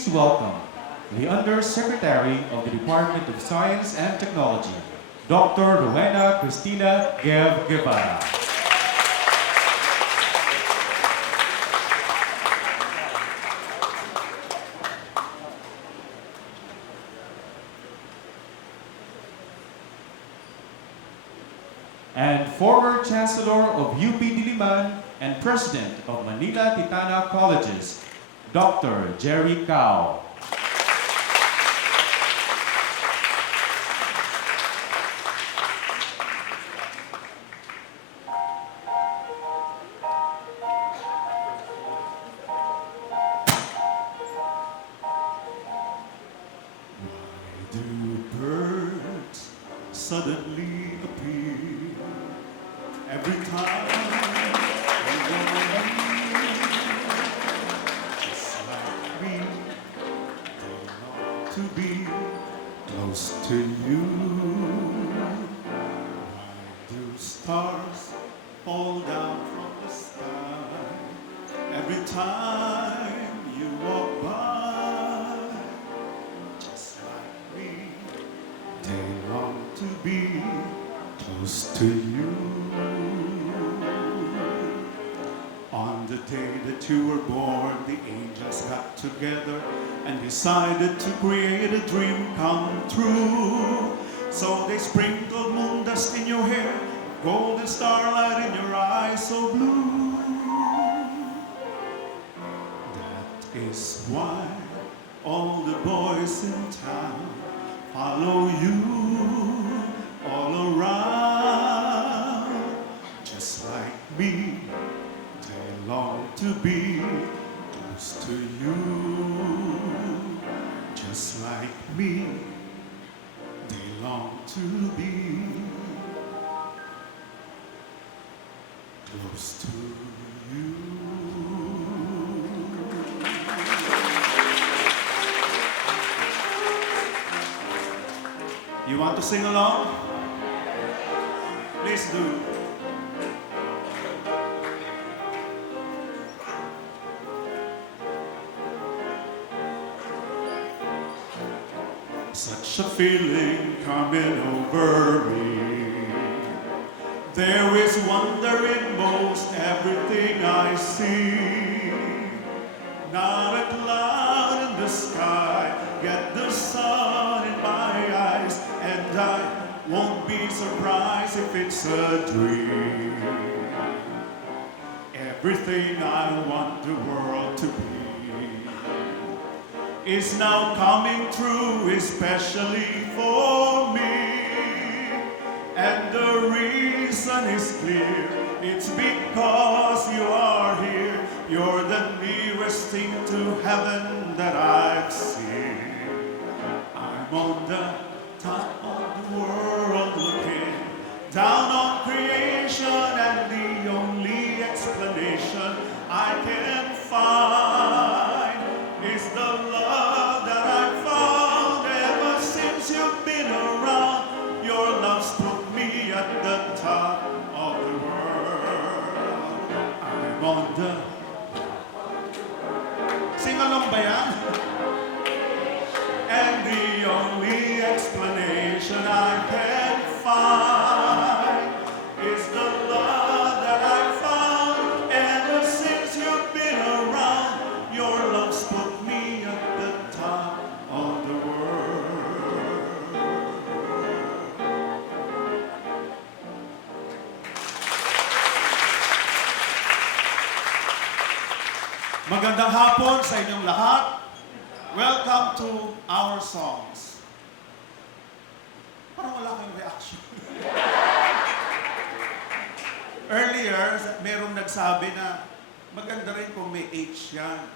please welcome the Undersecretary of the Department of Science and Technology, Dr. Rowena Cristina Guevara. And former Chancellor of UP Diliman and President of Manila Titana Colleges, Dr. Jerry Cao. Why do birds suddenly appear every time you want me? Just like me, they long to be close to you. Why do stars fall down from the sky every time you walk by? Just like me, they long to be close to you. On the day that you were born, the angels got together and decided to create a dream come true. So they sprinkled moon dust in your hair, golden starlight in your eyes so blue. That is why all the boys in town follow you all around. Just like me, they long to be close to you. Just like me, they long to be close to you. You want to sing along? Please do. Such a feeling coming over me. There is wonder in most everything I see. Not a cloud in the sky, yet the sun in my eyes, and I won't be surprised if it's a dream. Everything I want the world to be is now coming true, especially for me. And the reason is clear, it's because you are here. You're the nearest thing to heaven that I've seen. I'm on the top of the world looking down on creation, and the only explanation I can find is the love that I found ever since you've been around. Your love's put me at the top of the world. I'm on the... Sing along ba yan? And the only explanation I can find is the love that I found ever since you've been around. Your love's put me at the top of the world. Magandang hapon sa inyong lahat. Welcome to our songs. Parang wala kayong reaction. Earlier, merong nagsabi na maganda rin kung may H yan.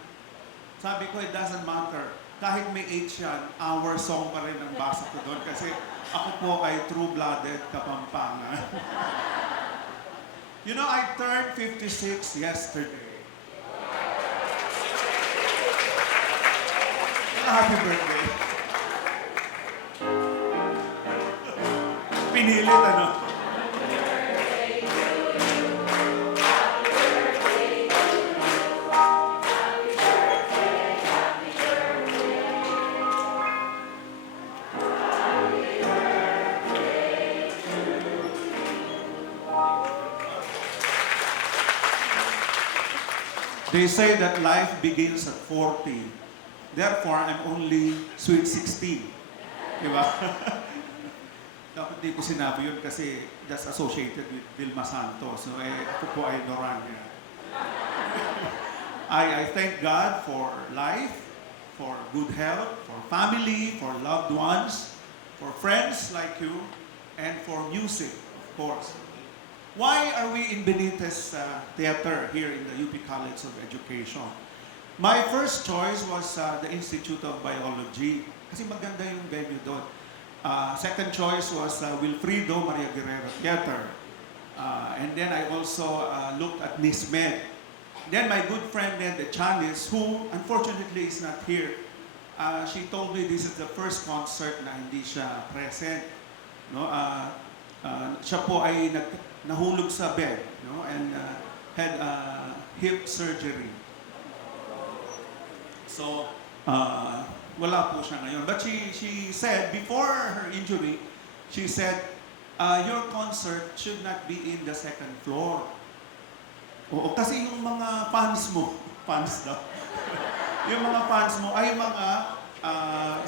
Sabi ko, it doesn't matter. Kahit may H yan, our song pa rin ang basa ko doon. Kasi ako po ay true-blooded Kapampangan. You know, I turned 56 yesterday. Happy birthday. Pinilit, ano? They say that life begins at 40. Therefore, I'm only sweet 16. Di ba? Dapat di ko sinabi yun kasi that's associated with Vilma Santos. So, ako po ay Norania. I thank God for life, for good health, for family, for loved ones, for friends like you, and for music, of course. Why are we in Benitez Theater here in the UP College of Education? My first choice was the Institute of Biology kasi maganda yung venue doon. Second choice was Wilfrido Maria Guerrero Theater. And then I also looked at NISMED. Then my good friend Ned Chanis, who unfortunately is not here, she told me this is the first concert na hindi siya present. No? Siya po ay nahulog sa bed, no? And had hip surgery. So, wala po siya ngayon. But she said, before her injury, she said, your concert should not be in the second floor. Oo, kasi yung mga fans mo, fans daw, yung mga fans mo ay mga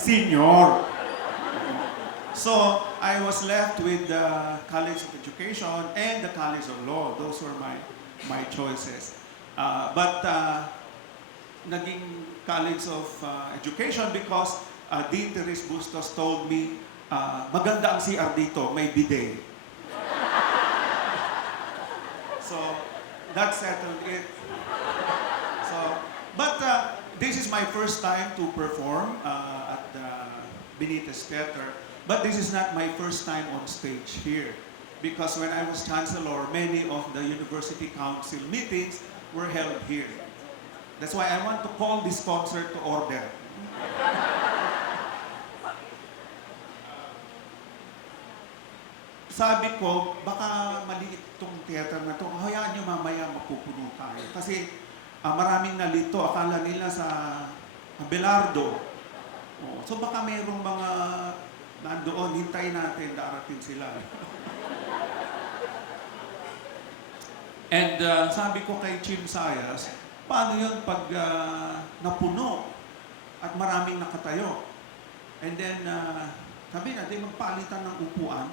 senior. So, I was left with the College of Education and the College of Law. Those were my choices. But naging College of Education because Dean Teres Bustos told me, maganda ang CR dito, may bidet. So, that settled it. So, but this is my first time to perform at the Benitez Theater. But this is not my first time on stage here. Because when I was Chancellor, many of the University Council meetings were held here. That's why I want to call this concert to order. Sabi ko, baka maliit itong theater na ito. Hayaan nyo mamaya mapupuno tayo. Kasi maraming nalito. Akala nila sa Abelardo. Oh, so baka mayroong mga nandoon, hintayin natin, darating sila. And sabi ko kay Chim Sayas, paano yun pag napuno at maraming nakatayo? And then, sabi natin, magpalitan ng upuan.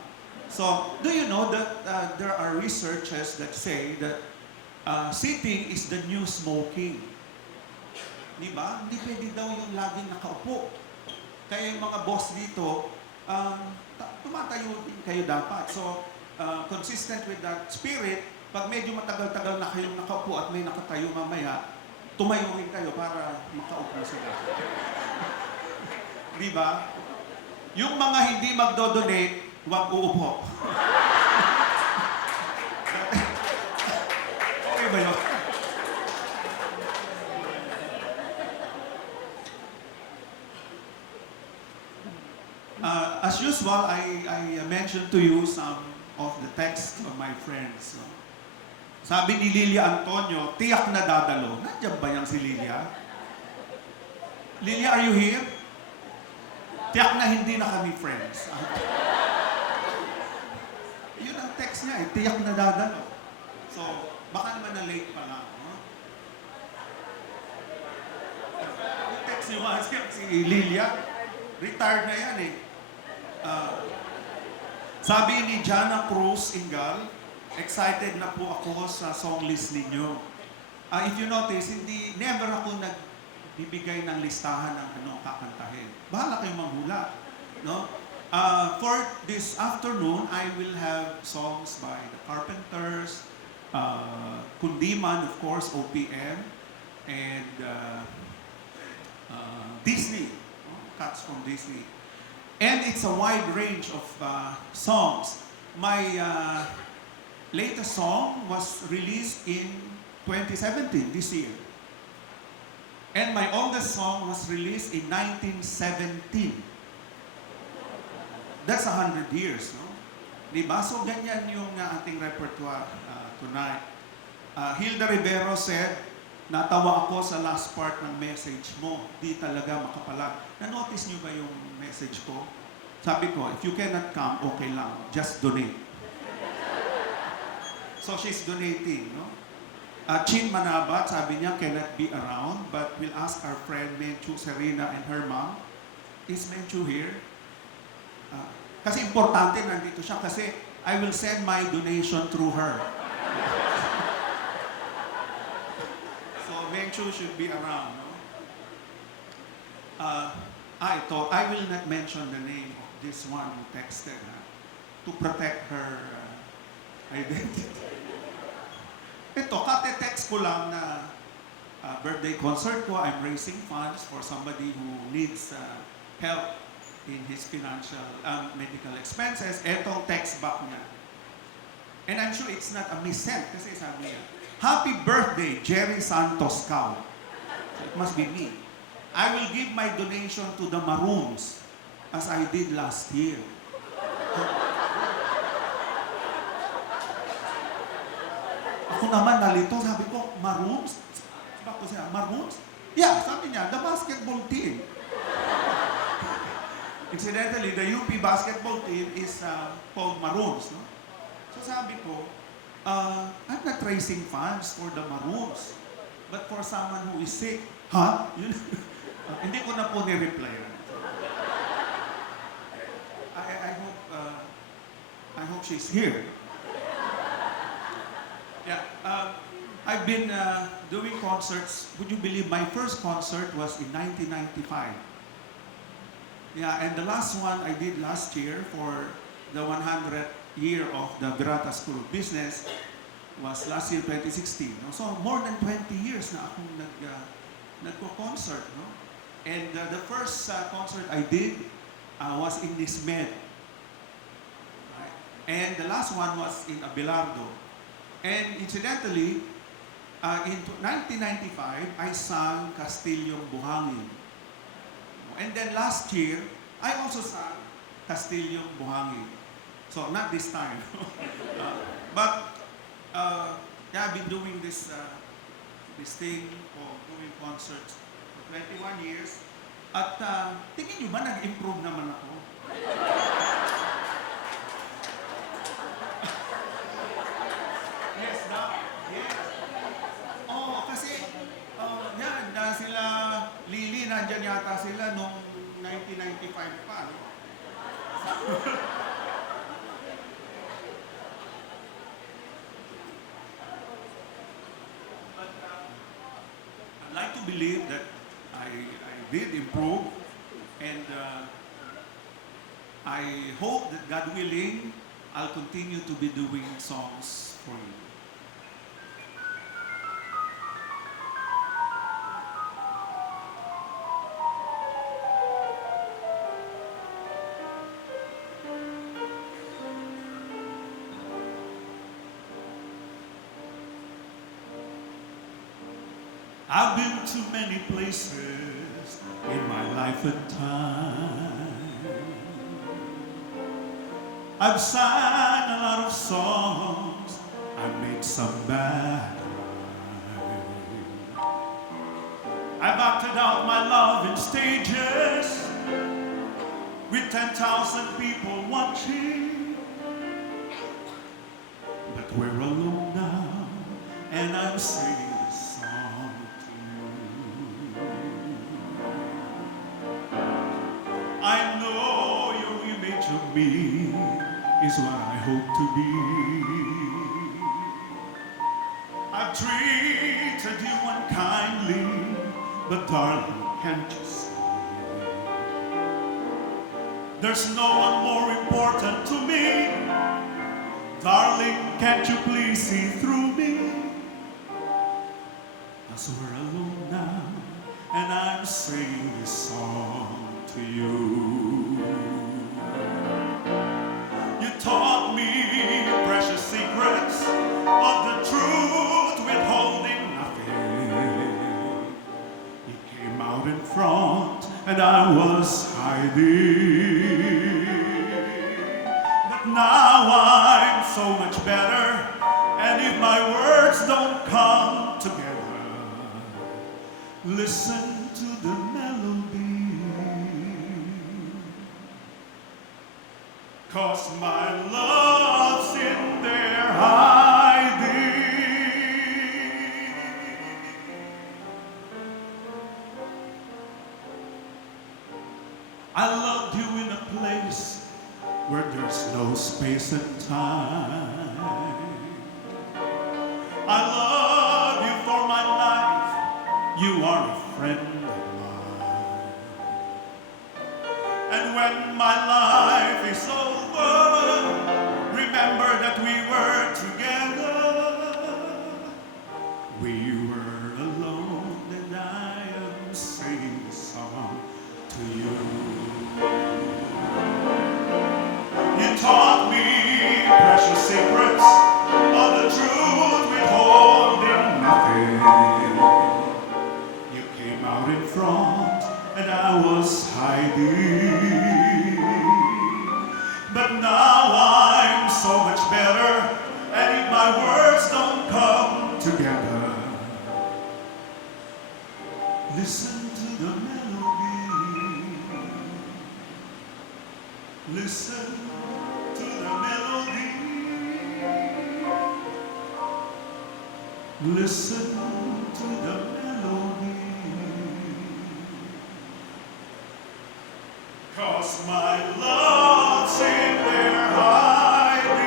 So, do you know that there are researchers that say that sitting is the new smoking? Di ba? Hindi pwede daw yung laging nakaupo. Kaya yung mga boss dito, tumatayo din kayo dapat. So, consistent with that spirit, pag medyo matagal-tagal na kayong nakaupo at may nakatayo mamaya, tumayo rin kayo para makaupo sila. Di ba? Yung mga hindi magdodonate, huwag uupo. Okay ba yun? As usual, I mentioned to you some of the texts of my friends. No? Sabi ni Lilia Antonio, tiyak na dadalo. Nandiyan ba yan si Lilia? Lilia, are you here? Tiyak na hindi na kami friends. Yun ang text niya, tiyak na dadalo. So, baka naman na late pa lang. No? Yung text niya, si Lilia, retired na yan eh. Sabi ni Jana Cruz Ingal, excited na po ako sa song list ninyo. If you notice, never ako nagbibigay ng listahan ng ano kakantahin. Bahala kayong manghula. No? For this afternoon, I will have songs by the Carpenters, Kundiman, of course, OPM, and Disney, cuts from Disney. And it's a wide range of songs. My latest song was released in 2017, this year. And my oldest song was released in 1917. That's 100 years, no? Diba? So ganyan yung ating repertoire tonight. Hilda Rivero said, natawa ako sa last part ng message mo. Di talaga makapalag. Na-notice niyo ba yung message ko? Sabi ko, if you cannot come, okay lang. Just donate. So she's donating, no? Chin Manabat, sabi niya, cannot be around, but we'll ask our friend Menchu Serena and her mom. Is Menchu here? Kasi importante nandito siya kasi I will send my donation through her. So Menchu should be around, no? Ito, I will not mention the name of this one who texted, to protect her identity. Ito, kate-text ko lang na birthday concert ko, I'm raising funds for somebody who needs help in his financial, medical expenses. Etong text back niya. And I'm sure it's not a missent kasi sabi niya, Happy birthday, Jerry Santos Cao. So it must be me. I will give my donation to the Maroons as I did last year. Ako naman nalito, sabi ko, Maroons? Sabi ko siya, Maroons? Yeah, sabi niya, the basketball team. Incidentally, the UP basketball team is called Maroons. No? So sabi ko, I'm not raising funds for the Maroons, but for someone who is sick. Huh? Hindi ko na po ni-reply. I hope she's here. Yeah, I've been doing concerts. Would you believe my first concert was in 1995? Yeah, and the last one I did last year for the 100th year of the Virata School of Business was last year, 2016. No? So more than 20 years na akong nagko-concert. No? And the first concert I did was in Nismed. Right? And the last one was in Abelardo. And incidentally, in 1995, I sang Castillong Buhangin. And then last year, I also sang Castillong Buhangin. So not this time. But yeah, I've been doing this thing of doing concerts for 21 years. At tingin nyo ba nag-improve naman ako? Yes, no? Yes. Oh, kasi yan, sila Lily, nandyan yata sila nung 1995 pa, no? But I'd like to believe that I did improve, and I hope that God willing, I'll continue to be doing songs for you. I've been to many places in my life and time. I've sang a lot of songs, I've made some bad cry. I've acted out my love in stages with 10,000 people watching. But we're alone now, and I'm singing this song to you. I know your image of me is what I hope to be. I've treated you unkindly, but darling, can't you see? There's no one more important to me. Darling, can't you please see through me? 'Cause we're alone now, and I'm singing this song to you. You taught me precious secrets of the truth, withholding nothing. You came out in front, and I was hiding. But now I'm so much better, and if my words don't come together, listen to the melody. 'Cause my love's in there hiding. I loved you in a place where there's no space and time. I love you for my life. You are a friend of mine. And when my life is over, remember that we were together. We were alone, and I am singing a song to you. You taught me precious secrets of the truth, withholding nothing. You came out in front, and I was hiding. But now I'm so much better, and if my words don't come together, listen to the melody. Listen to the melody. Listen to the melody. 'Cause my love's in there hiding.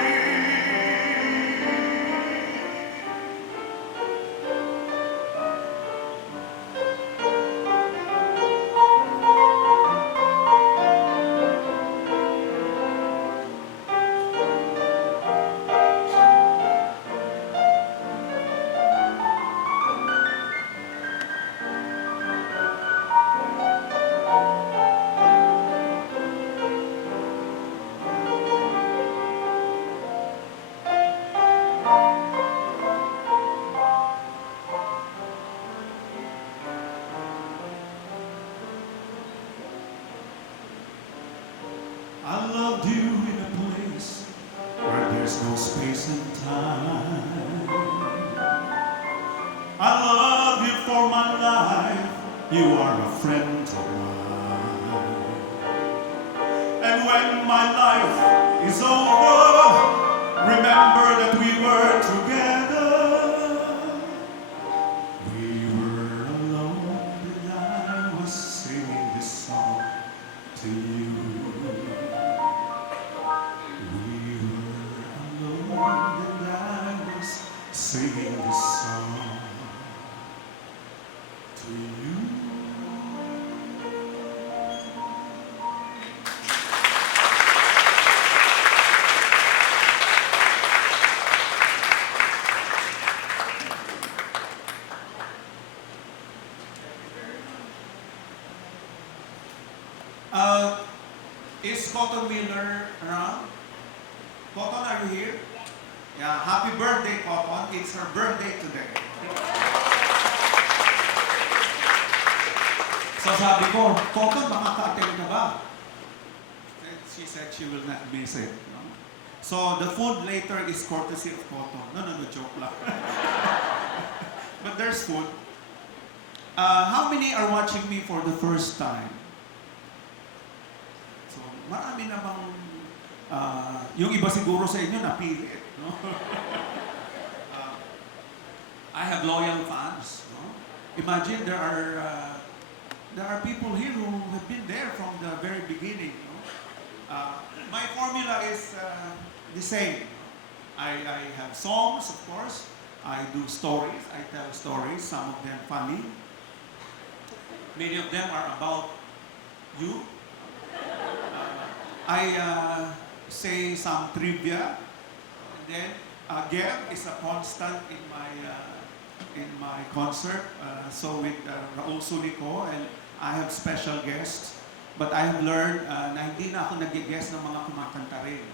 I loved you in a place where there's no space and time. I love you for my life. You are a friend of mine. And when my life is over, remember that we were together. We were alone, and I was singing this song to you. And I was singing this song to you. Is Cotton Miller around? Cotton, are you here? Yeah, happy birthday, Cotton. It's her birthday today. So sabi ko, Cotton, makaka-attend ka ba? And she said she will not miss it. No? So the food later is courtesy of Cotton. No, joke lang. But there's food. How many are watching me for the first time? So marami namang, yung iba siguro sa inyo napilit. No? I have loyal fans. No? Imagine there are people here who have been there from the very beginning. No? My formula is the same. I have songs, of course. I do stories. I tell stories, some of them funny. Many of them are about you. I say some trivia. And then Gab is a constant in my concert. So with Raul Sulico, and I have special guests. But I have learned na hindi na ako nag-guest ng mga kumakanta rin.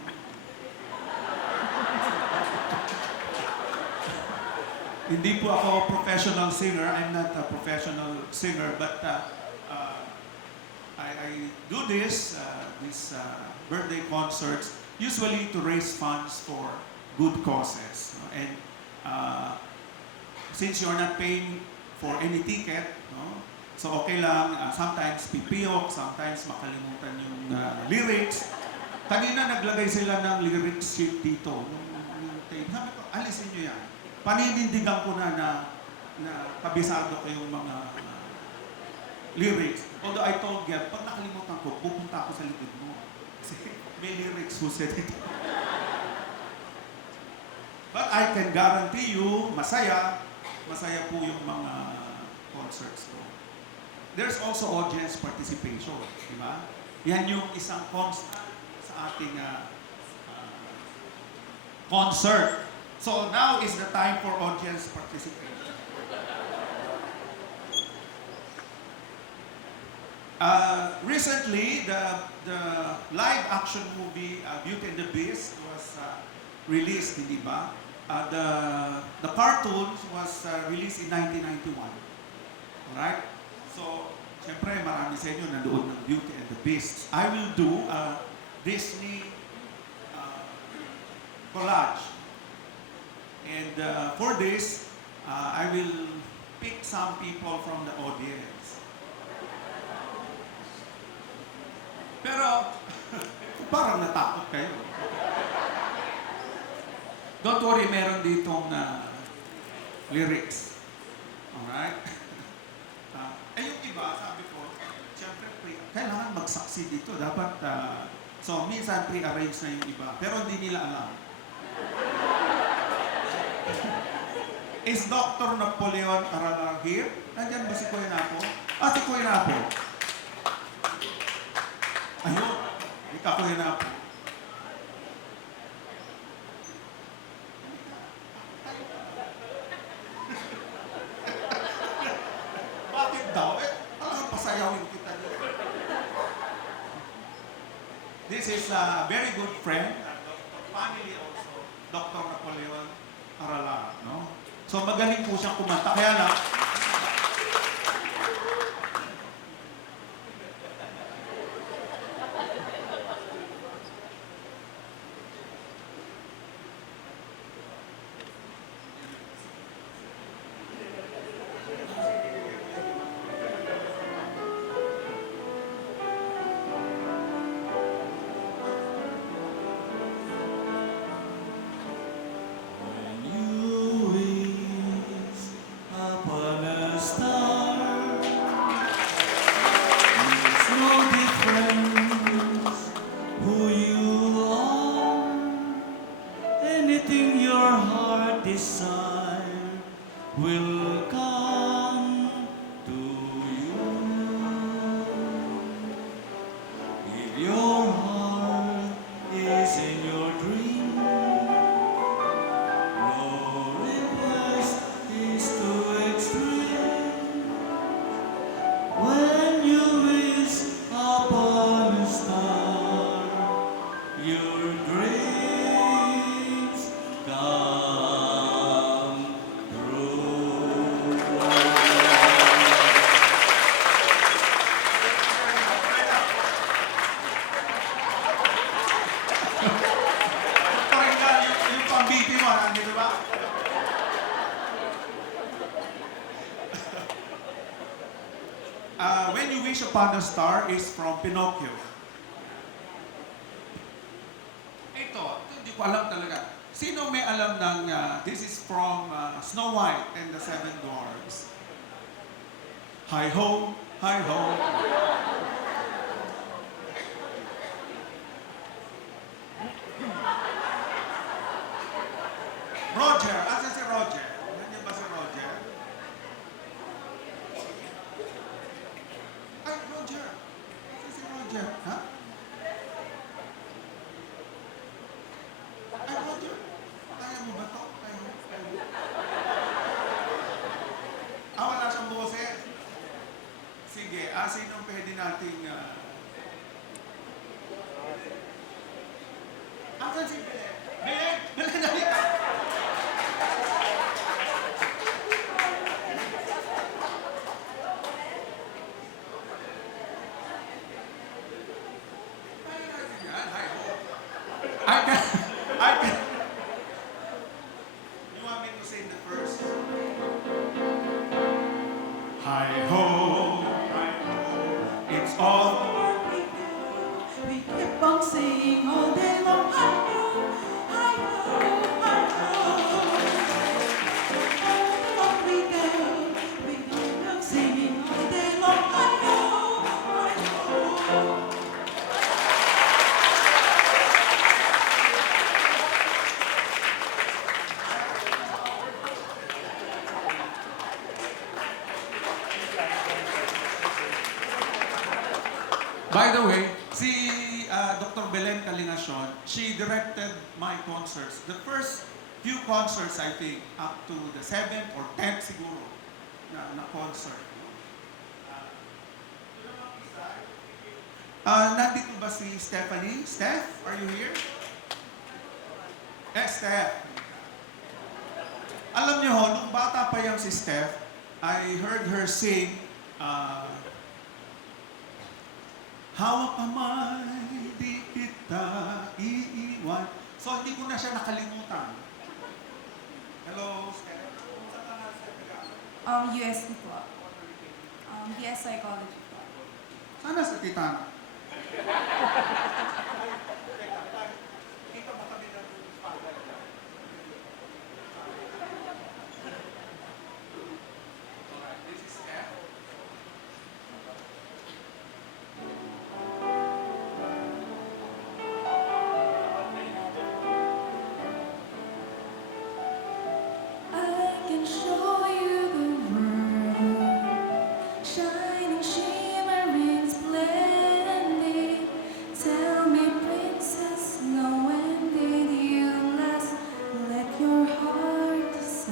Hindi po ako professional singer. I'm not a professional singer, but I do this birthday concerts usually to raise funds for good causes. And since you're not paying for any ticket, no? So okay lang, sometimes pipiyok, sometimes makalimutan yung lyrics. Kanina naglagay sila ng lyrics sheet dito. Yung tape. Sabi ko, alisin nyo yan. Paninindigan ko na kabisado ko yung mga lyrics. Although I told Gab, pag nakalimutan ko, pupunta ako sa likod mo. Kasi may lyrics who said it. But I can guarantee you, masaya po yung mga concerts ko. There's also audience participation, di ba? Yan yung isang constant sa ating concert. So now is the time for audience participation. Recently, the live action movie Beauty and the Beast was released, hindi ba? The cartoon was released in 1991. Alright? So, siyempre, marami sa inyo nandoon ng Beauty and the Beast. I will do a Disney collage. And for this, I will pick some people from the audience. Pero, parang natakot kayo. Don't worry, meron ditong lyrics. Alright? Yung iba, sabi ko, siyempre, kailangan mag-succeed dito. Dapat, so, minsan pre-arrange na yung iba. Pero hindi nila alam. Is Dr. Napoleon Aralar here? Nandyan ba si Kuya Napo? Si Kuya Napo. Ayun, ikaw Kuya Napo. Bakit daw? Talagang pasayawin kita dito. This is a very good friend, family also, Dr. Napoleon Aralar, no? So magaling po siyang kumanta, kaya lang, anything your heart desire will come to you. If your heart is in your dream, no request is too extreme. When you wish upon a star, your dreams come true. pakinggan yung pambiti mo, nandito ba? When You Wish Upon a Star is from Pinocchio. Ito, hindi ko alam talaga. Sino may alam ng, this is from Snow White and the Seven Dwarfs. Hi-ho, hi-ho. Roger, asa si Roger? Nandiyan ba si Roger? Ay, Roger! Asa si Roger? Ha? Ay, Roger! Kaya mo ba to? Kaya mo? Wala siyang boses. Sige, sinong pwede nating... Asan si Belen? Belen! Belen, dali ka! I can. You want me to sing the first? Hi ho, it's all. We keep on singing all day long. Hi-ho, hi-ho, hi-ho. All we go, we keep on singing all day long. Hi-ho. By the way, si Dr. Belen Calinacion, she directed my concerts. The first few concerts, I think, up to the 7th or 10th siguro na concert. Nandito ba si Stephanie? Steph, are you here? Steph. Alam niyo ho, nung bata pa yung si Steph, I heard her sing, hawak kamay, di kita iiwan. So, hindi ko na siya nakalimutan. Hello, Steph. UST po. BS Psychology po. Sana sa Titan. I can show you the world, shining, shimmering, splendid. Tell me, princess, now when did you last let your heart decide?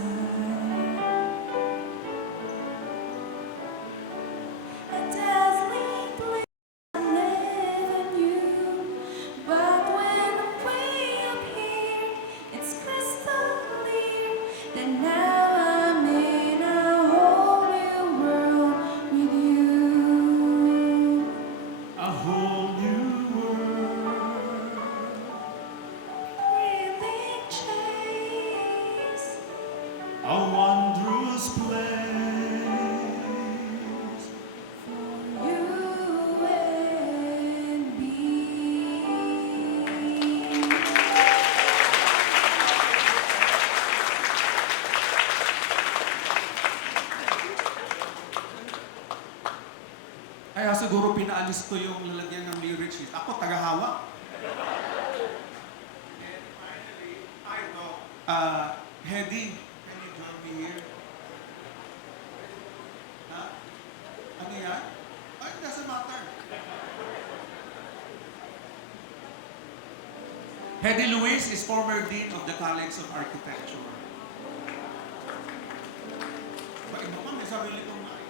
A dazzling place I never knew, but when we appear, it's crystal clear that now I'm in a whole new world with you. A whole new world. Thrilling chase, A wondrous place. for you and me. Kaya siguro pinaalis ko yung lalagyan ng lyrics. Ako, tagahawak. And finally, I know, Hedy, can you join me here? Ha? Ano yan? Ay, it doesn't matter. Hedy Luis is former Dean of the College of Architecture. Bakit mo ka? May sarili kong mic.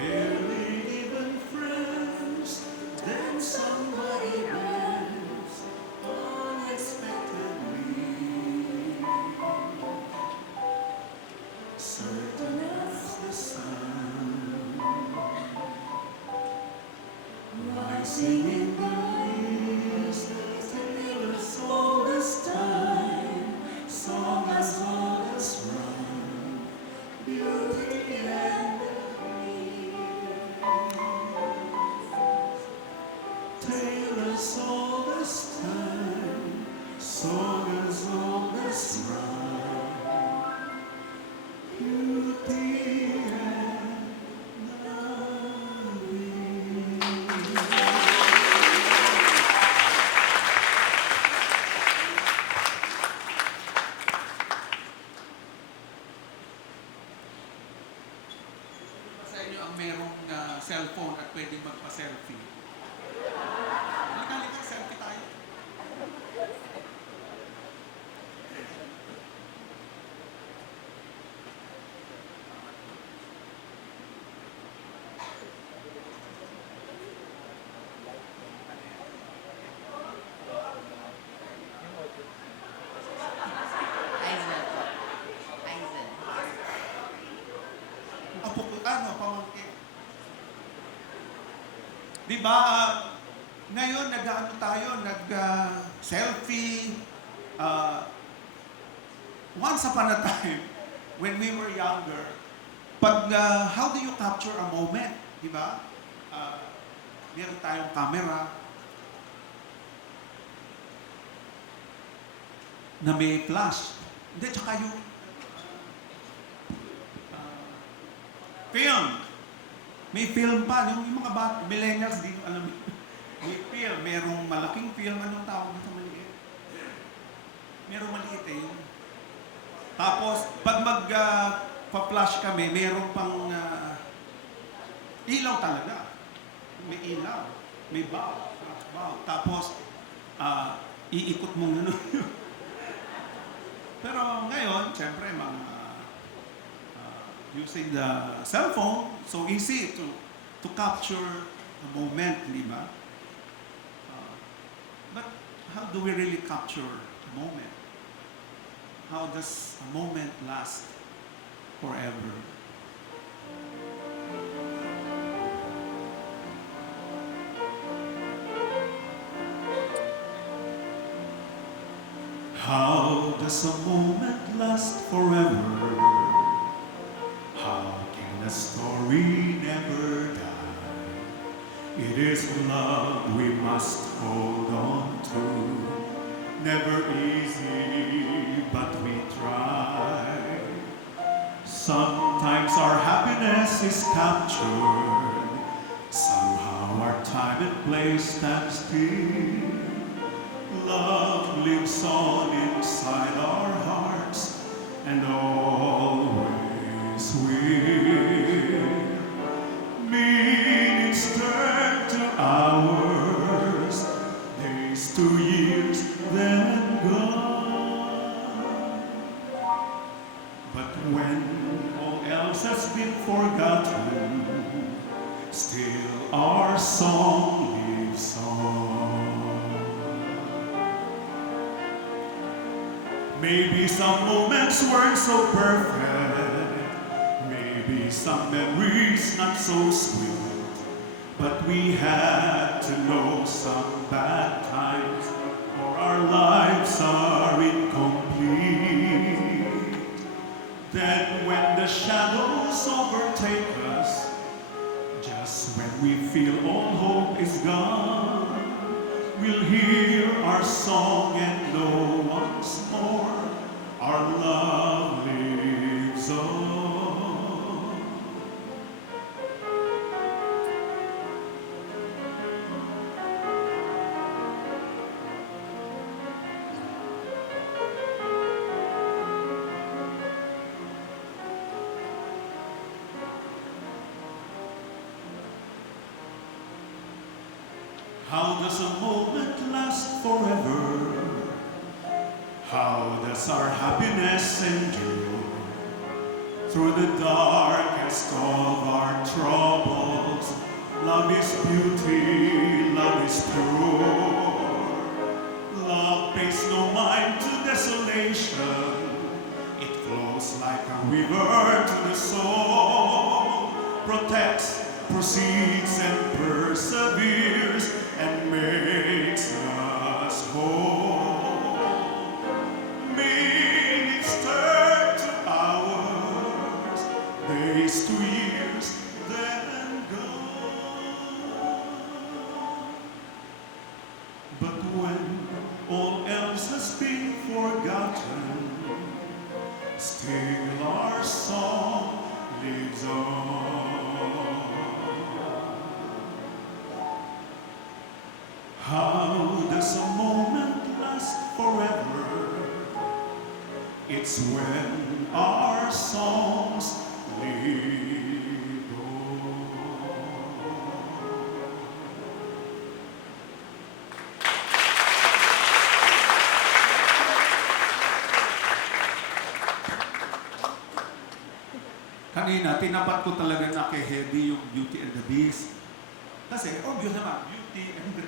Barely even friends, then somebody else unexpectedly. Certain as the sun, rising in the east, tale as old as time, song as old as rhyme, beauty and tale as old as time, song as old as rhyme, beauty and loving. Sa inyo ang merong cellphone at pwedeng magpa-selfie. Halika, selfie tayo. Aizen po. Aizen. Apo ko, pamangkin. Di ba, ngayon nag-ano tayo, nag-selfie. Once upon a time, when we were younger, how do you capture a moment? Di ba? Meron tayong camera. na may flash. Hindi, tsaka yung film. May film pa. Yung mga millennials, di ko alam. May film. Merong malaking film. Anong tawag dito maliit? Merong maliit eh. Tapos, pag pa-flash kami, merong pang ilaw talaga. May ilaw. May bow. Tapos, iikot mo ano. Pero ngayon, siyempre, using the cell phone, so easy to capture the moment, di ba? But how do we really capture a moment? How does a moment last forever? How does a moment last forever? How can a story never die? It is love we must hold on to. Never easy, but we try. Sometimes our happiness is captured. Somehow our time and place stand still. Love lives on inside our hearts and always will. Minutes turn to hours, days to years, then gone. But when all else has been forgotten, still our song lives on. Maybe some moments weren't so perfect, maybe some memories not so sweet, but we had to know some bad times or our lives are incomplete. Then when the shadows overtake us, just when we feel all hope is gone, we'll hear our song and know once more our love lives on. How does a moment last forever? How does our happiness endure through the darkest of our troubles? Love is beauty, love is pure. Love pays no mind to desolation. It flows like a river to the soul, protects, proceeds, and perseveres, and makes us whole. Minutes turn to hours, days to years, then gone. But when all else has been forgotten, still our song lives on. How does a moment last forever? It's when our songs live on. Kanina, tinapat ko talaga na kay Hedy yung Beauty and the Beast. Kasi, obvious naman, Beauty and the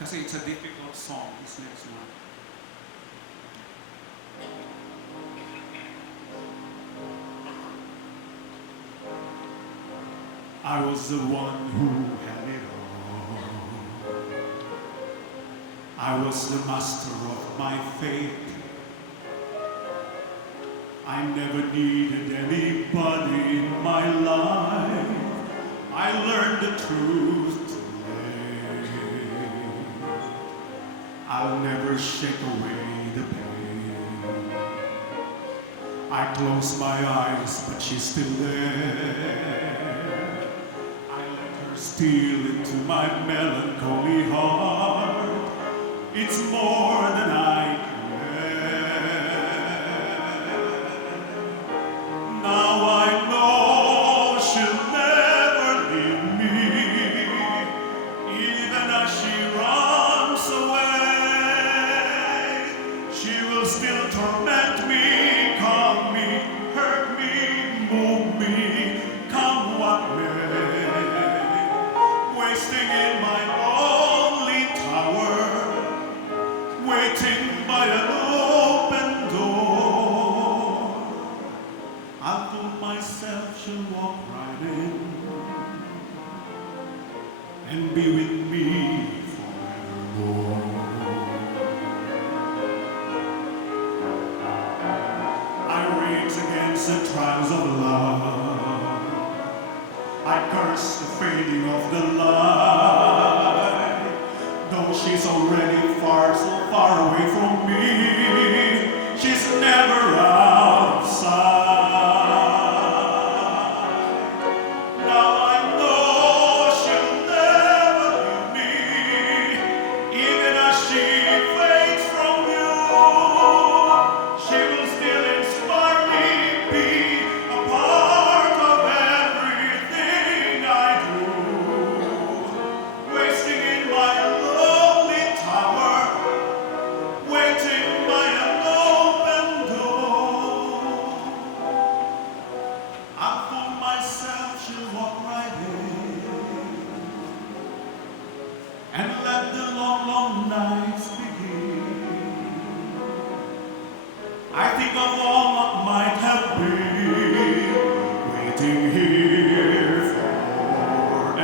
Kasi it's a difficult song, this next one. I was the one who had it all. I was the master of my fate. I never needed anybody in my life. I learned the truth today. I'll never shake away the pain. I close my eyes, but she's still there. I let her steal into my melancholy heart. It's more than I can bear. Now I know she'll never leave me, even as she runs away. She will still torment me, calm me, hurt me, move me, come what may. Wasting in my only tower, waiting by an open door. I'll fool myself, she'll walk right in and be with me forevermore. I rage against the trials of love. I curse the fading of the light. Though she's already so far away from me, she's never out of sight. Now I know she'll never leave me, even as she fades from you. She will still inspire me, be a part of everything I do. Wasting in my lonely tower, waiting by an open door. I'll fool myself, she'll walk right in and let the long, long nights begin. I think of all what might have been, waiting here forevermore.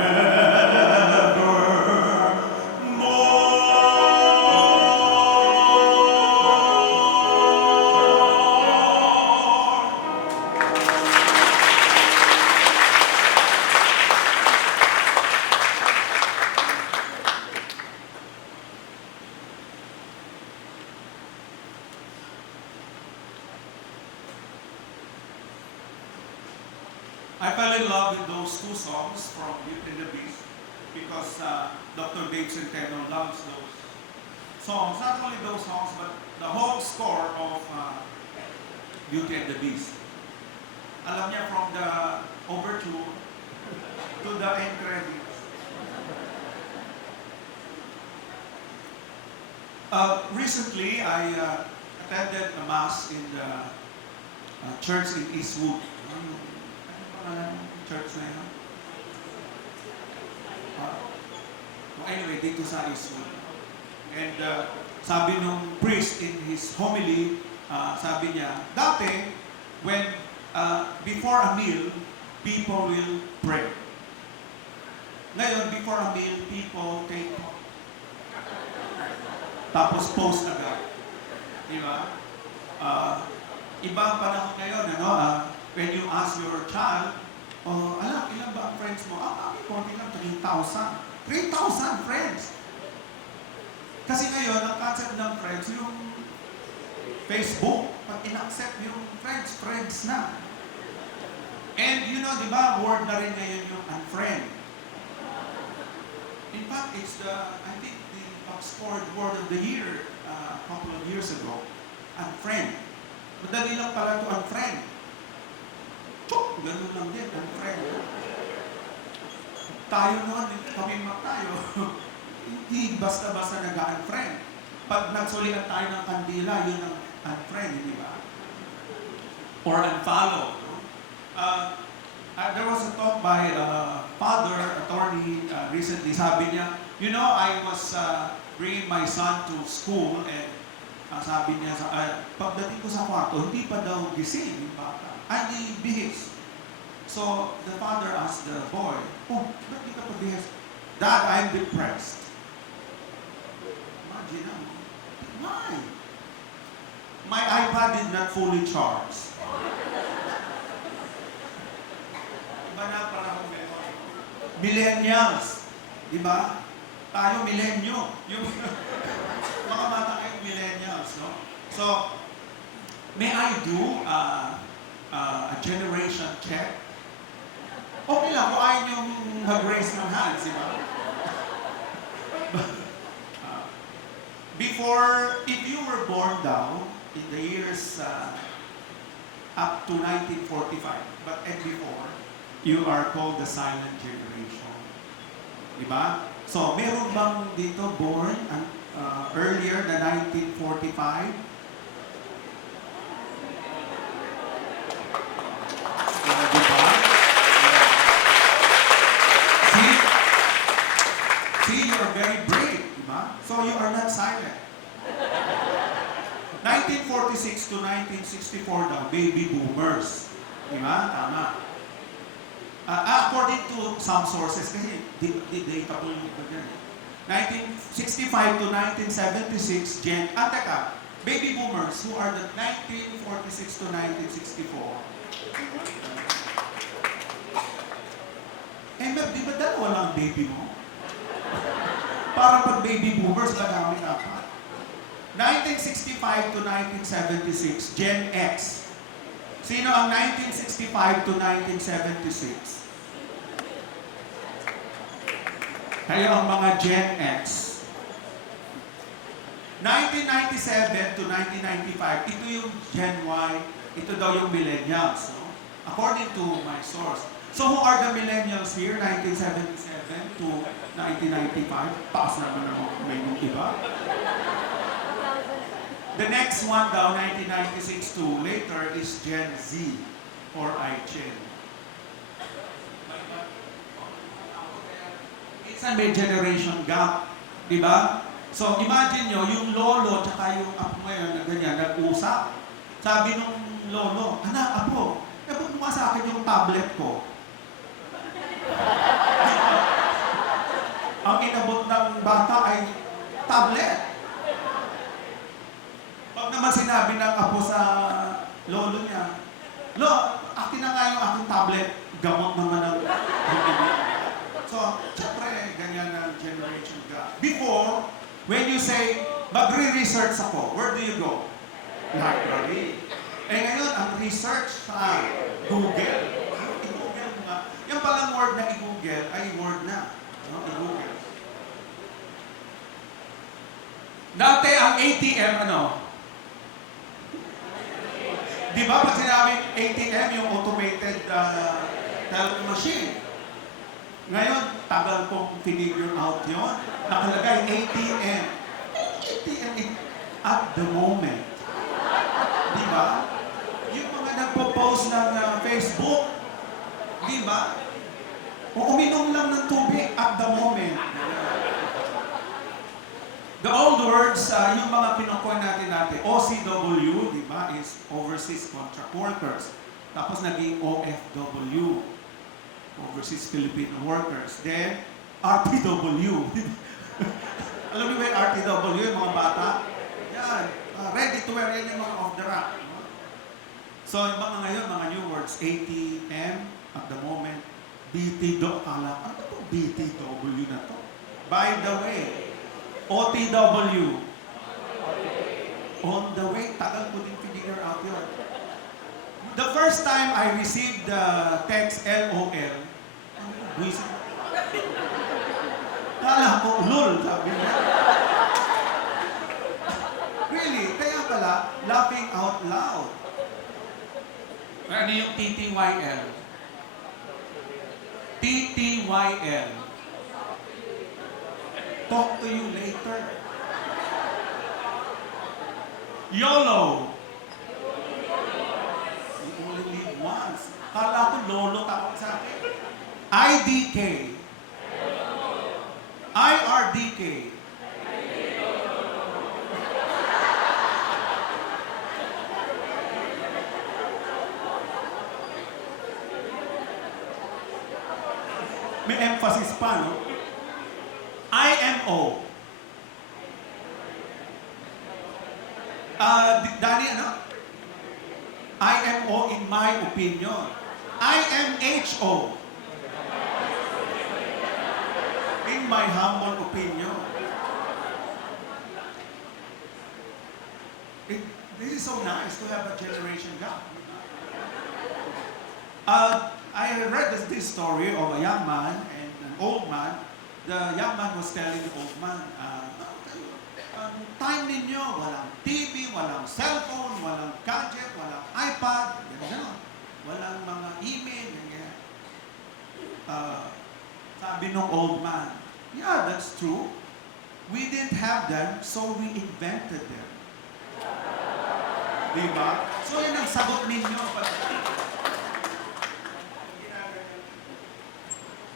I fell in love with those two songs from Beauty and the Beast because Dr. Dave Centeno loves those songs. Not only those songs, but the whole score of Beauty and the Beast. Alam niya, from the overture to the end credits. Recently, I attended a mass in the church in Eastwood. Ano pangalan ng church na yun? Well, anyway, dito sa Eastwood. And sabi nung priest in his homily, sabi niya, dati, when before a meal, people will pray. Ngayon, before a meal, people take tapos post agad. Di ba? Ibang panahon ngayon, ano, when you ask your child, alam, ilan ba ang friends mo? Kami konti lang, 3,000. 3,000 friends! Kasi ngayon, ang concept ng friends, yung Facebook, pag in-accept yung friends, friends na. And you know, di ba, word na rin ngayon yung unfriend. In fact, it's I think the Oxford Word of the Year a couple of years ago. Unfriend. Madali lang pala to unfriend. Chok! Ganun lang din, unfriend. Tayo noon, kami tayo, hindi basta-basta nag-unfriend. Pag nagsulian tayo ng kandila, yun ang unfriend, di ba? Or unfollow. There was a talk by father, attorney, recently. Sabi niya, you know, I was bringing my son to school and sabi niya, pagdating ko sa kwarto, hindi pa daw gising yung bata. Ay, di bihis. So, the father asked the boy, ba't di ka pa bihis? Dad, I'm depressed. Imagine, why? My iPad did not fully charge. Iba na parang memory. Millennials. Di ba? Tayo millennial. Yung mga bata kayong millennials, no? So, may I do a generation check? Okay lang, kung ayaw niyong mag-raise ng hands, di ba? Before, if you were born down in the years up to 1945, but and before, you are called the silent generation. Diba? So, meron bang dito born earlier than 1945? Diba? See, you are very brave, diba? So you are not silent. 1946 to 1964 daw, baby boomers. Diba? Tama. According to some sources, kasi data po yung ito dyan. 1965 to 1976, teka, baby boomers who are the 1946 to 1964. Eh, di ba dalawa lang ang baby mo? Para pag baby boomers, madami ka pa. 1965 to 1976, Gen X. Sino ang 1965 to 1976? Kayo ang mga Gen X. 1997 to 1995, ito yung Gen Y, ito daw yung millennials. No? According to my source. So who are the millennials here? 1977 to 1995. Paas naman ang may nung iba. The next one daw, 1996 to later, is Gen Z or I-Gen. Minsan may generation gap. Di ba? So imagine nyo, yung lolo tsaka yung apo ngayon na ganyan, nag-usap. Sabi nung lolo, anak, apo, nabot mo sa akin yung tablet ko. Ang inabot ng bata ay tablet. Pag naman sinabi ng apo sa lolo niya, Lo, akin na nga yung aking tablet, gamot naman ang So, syempre, ganyan ang generation gap. Before, when you say, magre-research ako, where do you go? Library. Eh ngayon, ang research sa Google. I-Google mo nga. Yung palang word na i-Google ay word na. No? I-Google. Dati ang ATM, ano? Di ba pag sinabing ATM, yung automated teller machine? Ngayon, tagal kong figure out yun. Nakalagay ATM. ATM at the moment. Di ba? Yung mga nagpo-post ng Facebook, di ba? O uminom lang ng tubig at the moment. The old words, yung mga pinukuha natin OCW, di ba, is Overseas Contract Workers. Tapos naging OFW, Overseas Filipino Workers. Then, RTW. Alam niyo ba yung RTW, yung mga bata? Yan, ready to wear yan yung mga off the rack. So, yung mga ngayon, mga new words, ATM, at the moment, BTW, akala, ano to BTW na to? By the way, OTW. On the way, tagal ko din figure out yun. The first time I received the text LOL, buwisit. Kala ko, lol, sabi niya. Really, kaya pala, laughing out loud. Ano yung TTYL? TTYL. Talk to you later. YOLO. You only live once. Kala ko lolo tawag sa akin. IDK. IRDK. May emphasis pa, no? IMO. Danny, ano? IMO in my opinion. IMHO. In my humble opinion. This is so nice to have a generation gap. I read this story of a young man and an old man. The young man was telling the old man, time ninyo, walang TV, walang cellphone, walang gadget, walang iPad, gano'n. Walang mga email, ganyan. Sabi nung old man, yeah, that's true. We didn't have them, so we invented them. Diba? So yun ang sagot ninyo.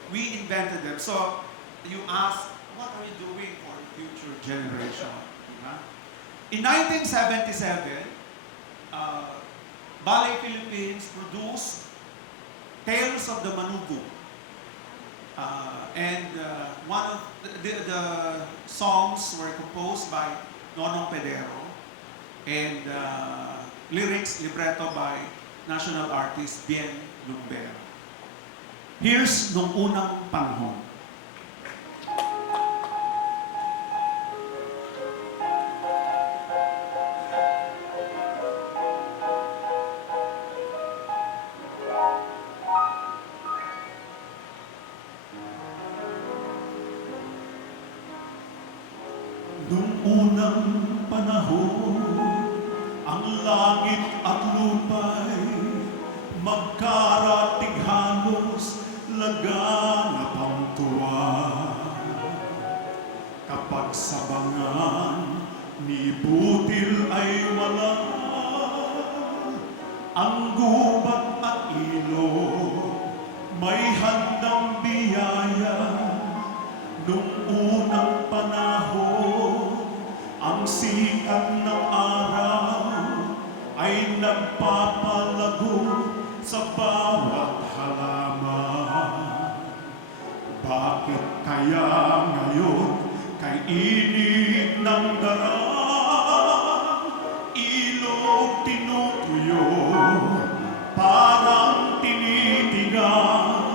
We invented them. So you ask, what are we doing for the future generation? Diba? In 1977, Ballet Philippines produced Tales of the Manugo. One of the songs were composed by Nonong Pedero and lyrics, libretto by national artist Bien Lumber. Here's Nung Unang Panahon. Nung unang panahon, ang langit at lupa'y magkarating halos laganap ang tuwa. Kapag sabangan ni butil ay wala, ang gubat at ilog may handang biyaya. Nung unang panahon, ang sikat ng araw ay nagpapalago sa bawat halaman. Bakit kaya ngayon kay init ng darang ilog tinutuyo, parang tinitigan?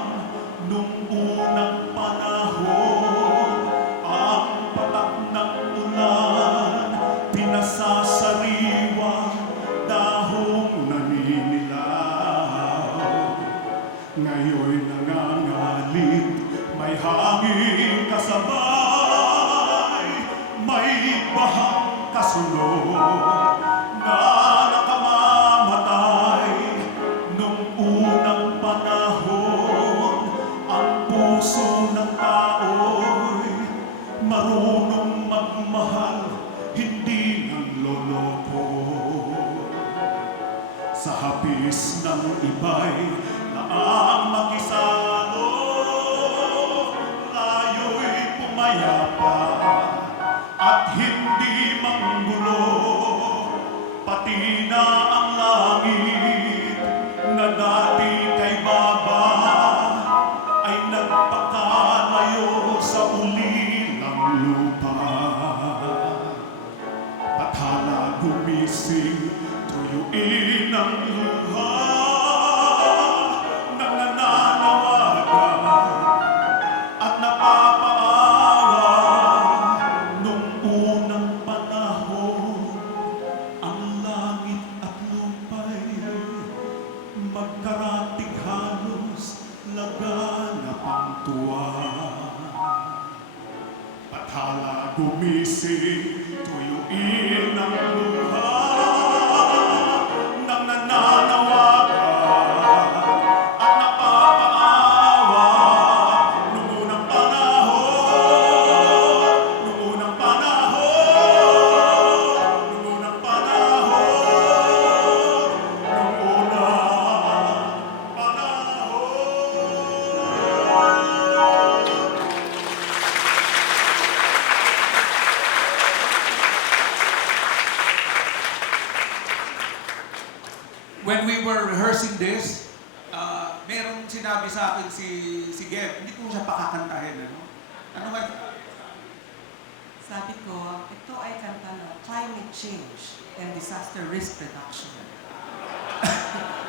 Nung unang panahon, ang patak ng ulan pinasasariwa, dahong naninilaw. Ngayon'y nangangalit, may hangin kasabay, may bahang kasunod na nakamamatay. Nung unang panahon, ang puso ng tao'y marunong magmahal, hindi ng loloko. Sa hapis ng iba'y naang makisalo, layo'y pumayapa at hindi manggulo. Pati na ang langit na dati kay Baba ay nagpakalayo sa ulilang lupa. Bathala gumising, tuyuin ang luha na nananawagan at napapaawa. Nung unang panahon, ang langit at lupa'y magkarating halos laganap ang tuwa. Bathala gumising, tuyuin ang luha ng nananawagan at napapaawa. Nung unang panahon, nung unang panahon, nung unang panahon, nung unang panahon. When we were rehearsing this, merong sinabi sa akin si Gev, hindi ko siya pakakantahin, ano? Ano ba? Sabi ko, ito ay kanta ng climate change and disaster risk reduction.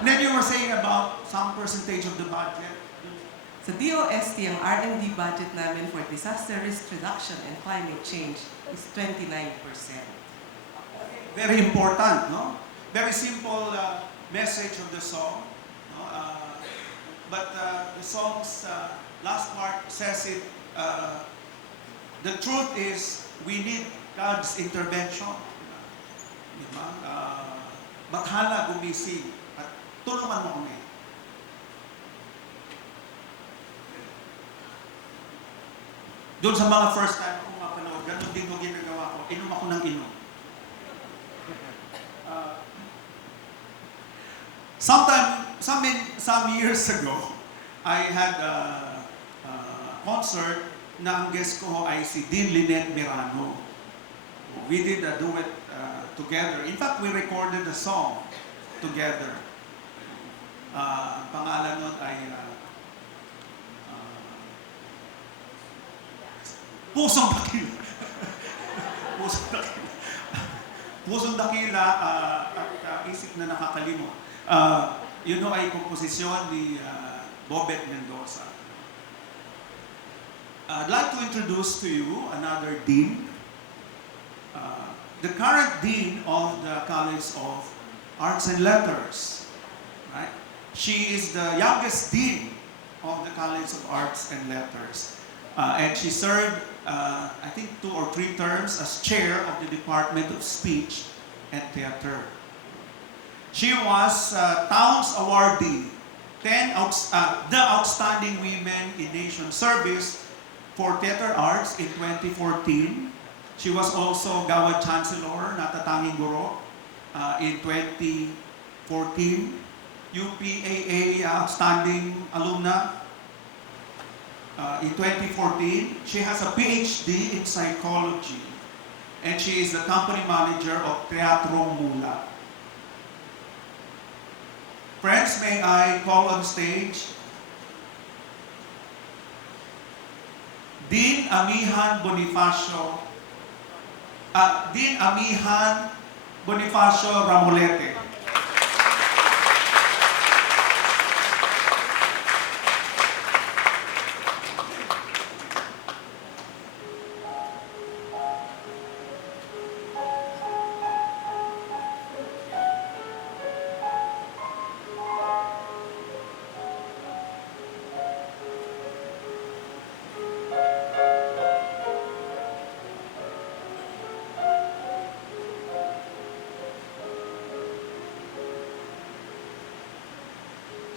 Then you were saying about some percentage of the budget. Sa DOST, ang R&D budget namin for disaster risk reduction and climate change is 29%. Very important, no? Very simple message of the song. No? But the song's last part says it, the truth is we need God's intervention. Diba? Bakhala gumising at tulungan mo kami. Doon sa mga first time ako mapanood, ganun din mo ginagawa ko. Inom ako ng inom. Some years ago, I had a concert na ang guest ko ay si Dean Lynette Mirano. We did a duet together. In fact, we recorded a song together. Ang pangalan nun ay Pusong Dakila. Pusong Dakila. Pusong Dakila at isip na nakakalimot. Yun ay komposisyon ni Bobet Mendoza. I'd like to introduce to you another dean. The current dean of the College of Arts and Letters. Right? She is the youngest dean of the College of Arts and Letters. And she served, I think, 2 or 3 terms as chair of the Department of Speech and Theater. She was Towns Awardee, the Outstanding Women in Nation Service for Theater Arts in 2014. She was also Gawad Chancellor, Natatanging Guro, in 2014. UPAA Outstanding Alumna in 2014. She has a PhD in Psychology, and she is the company manager of Teatro Mula. Friends, may I call on stage Dean Amihan Bonifacio Ramolete.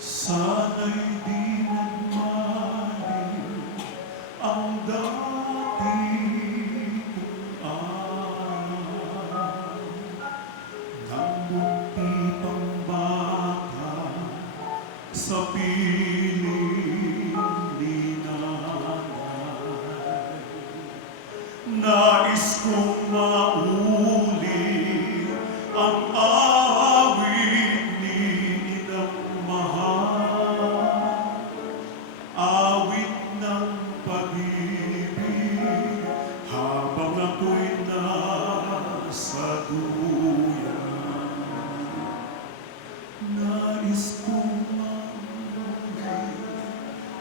Sana'y di nagmahal ang dati kong araw nang munti pang bata sa piling ni nanay. Nais kong mauli ang awit ni Inang Mahal, awit ng pag-ibig habang ako'y nasa duyan. Nais kong mauli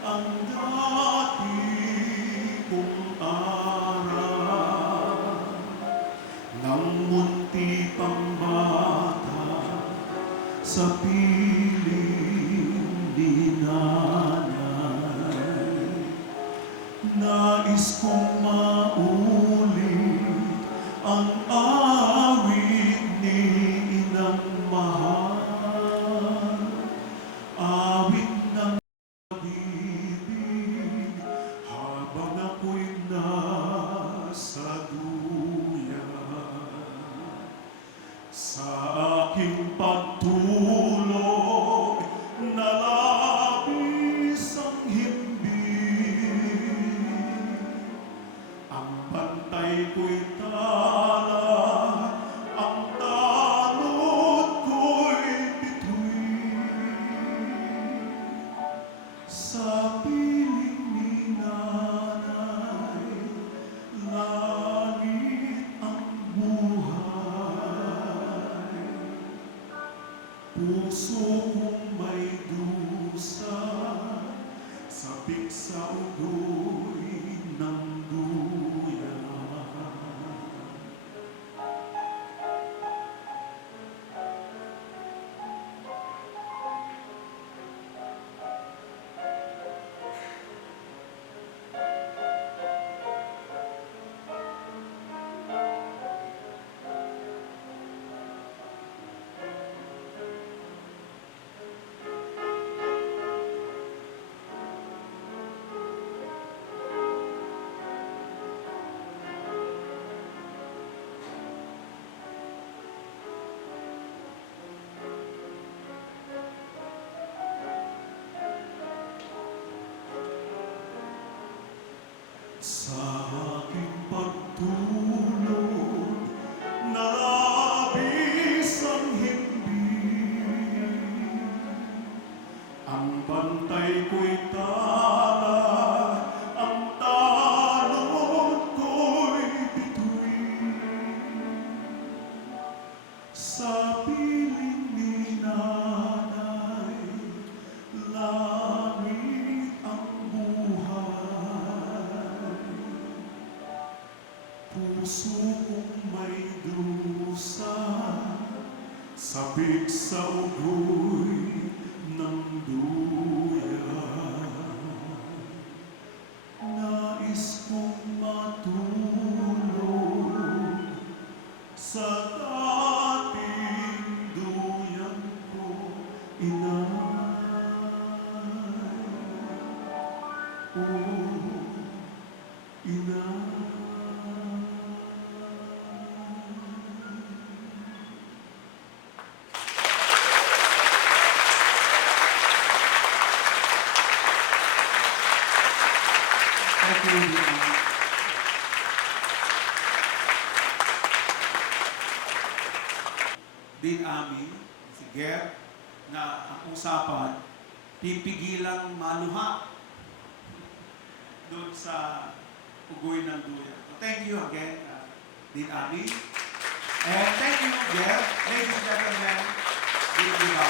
ang dati kong araw nang munti pang bata sa piling ni nanay. Nais kong maulit ang awit ni Inang Mahal, awit ng pag-ibig habang ako'y nasa duyan. Sa aking pagtulog na labis ang himbing, ang bantay ko'y tala, ang tanod ko'y bituin. Sa piling ni nanay, lagi sabik sa ugoy ng duyan. Sa aking pagtulog, nalabis ang himbing. Ang bantay ko'y tala, ang talon ko'y bituin. Sa piling ni nanay, langit ang buhay. Puso kong may dusa, sabik sa ugoy ng duyan. Nais kong matulog sa dating duyan ko, inay. Oh, inay. Thank you, Dean Ami. Dean Ami, si Geb, na ang usapan, pipigilang maluha doon sa ugoy ng duyan. So, thank you again, Dean Ami. And thank you, Geb. Ladies and gentlemen, Dean Giva.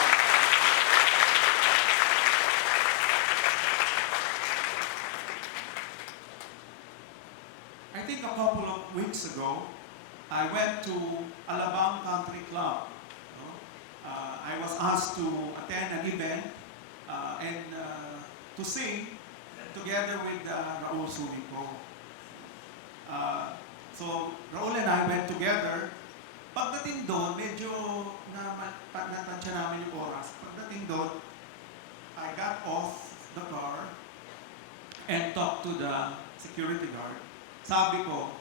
I think a couple of weeks ago, I went to Alabang Country Club. No? I was asked to attend an event and to sing together with Raul Sulico. So Raul and I went together. Pagdating doon, medyo natansya namin yung oras. Pagdating doon, I got off the car and talked to the security guard. Sabi ko,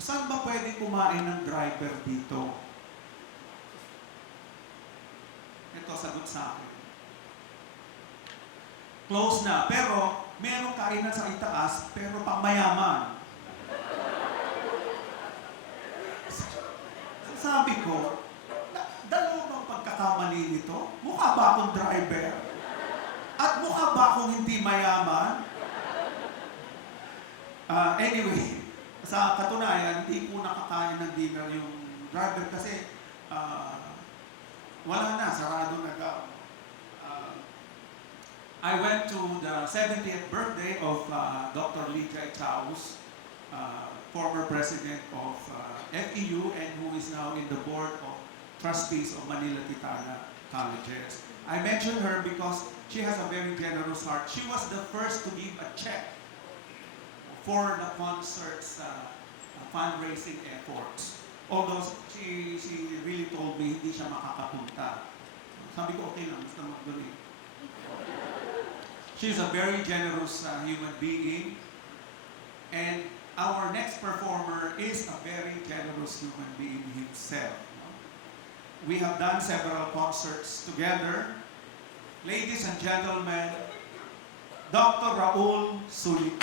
saan ba pwede kumain ng driver dito? Ito, sagot sa akin. Close na, pero merong kainan sa itaas, pero pang mayaman. Sabi ko, dalawang pagkakamali nito? Mukha ba akong driver? At mukha ba akong hindi mayaman? Anyway, sa katunayan, hindi po nakakain ng dinner yung driver kasi wala na, sarado na daw. I went to the 70th birthday of Dr. Lydia Chaus, former president of FEU and who is now in the board of trustees of Manila Titana Colleges. I mention her because she has a very generous heart. She was the first to give a check for the concert's fundraising efforts. Although she really told me hindi siya makakapunta. Sabi ko, okay lang, basta mag-donate. She's a very generous human being. And our next performer is a very generous human being himself. We have done several concerts together. Ladies and gentlemen, Dr. Raul Sulico.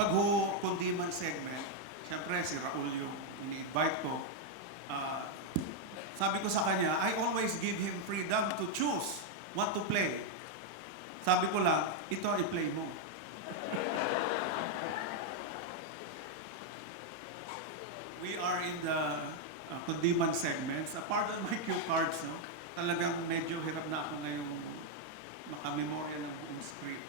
pag kundiman segment, siyempre si Raul yung ini-invite ko. Sabi ko sa kanya, I always give him freedom to choose what to play. Sabi ko lang, ito i-play mo. We are in the kundiman segments. Pardon my cue cards, no? Talagang medyo hirap na ako ngayong makamemorya ng buong script.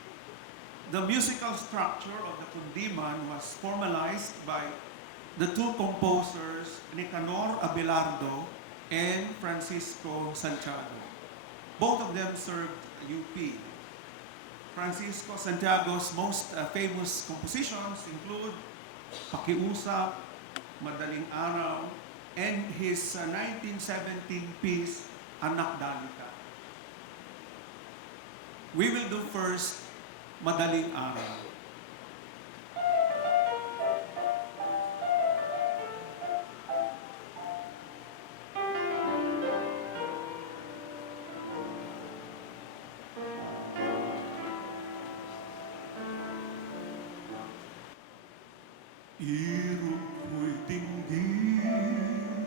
The musical structure of the kundiman was formalized by the two composers, Nicanor Abelardo and Francisco Santiago. Both of them served UP. Francisco Santiago's most famous compositions include Pakiusap, Madaling Araw, and his 1917 piece, Anak Dalika. We will do first, Madaling Araw. Irog ko'y dinggin,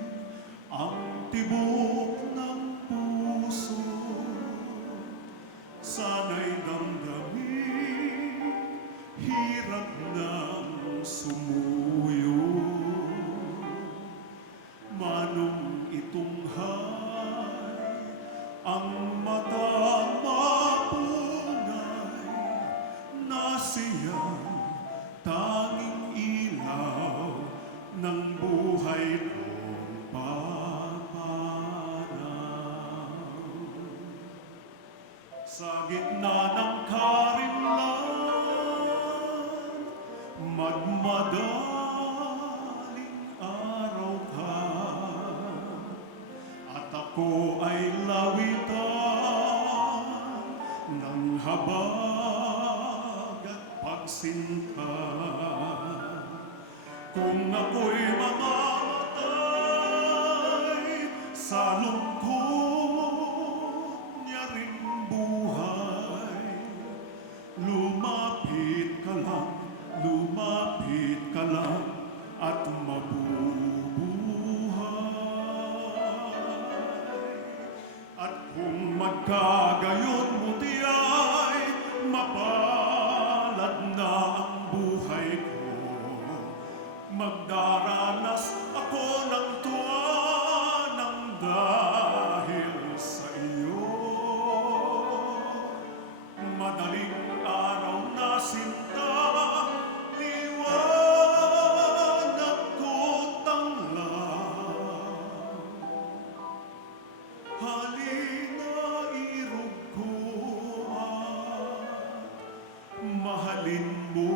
ang tibok ng puso, sana'y damdamin, hirap ng sumuyo. Manong itunghay, ang matang mapungay, na siyang tanging ilaw ng buhay kong papanaw. Sa gitna ng karimlan, magmadaling araw ka, at ako ay lawitan ng habag at pagsinta. Kung ako'y mamamatay sa lungkot niya rin buhay, lumapit ka lang at mabubuhay. At kung magkagayon mo tiyay, mapalad na ang buhay ko. Magdaranas ako ng tuwa ng dahil sa iyo. Madaling araw na sinta, liwanag ko tanglaw. Halina irog ko at mahalin mo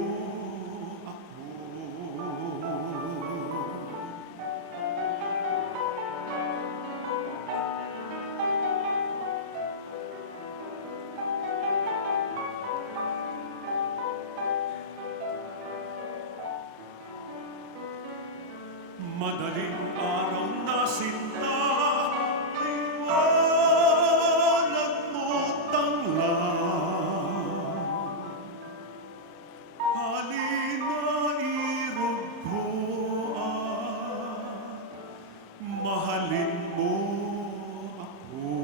ako. Madaling araw na sinta, liwanag mo tanglaw. Halina irog ko at mahalin mo ako.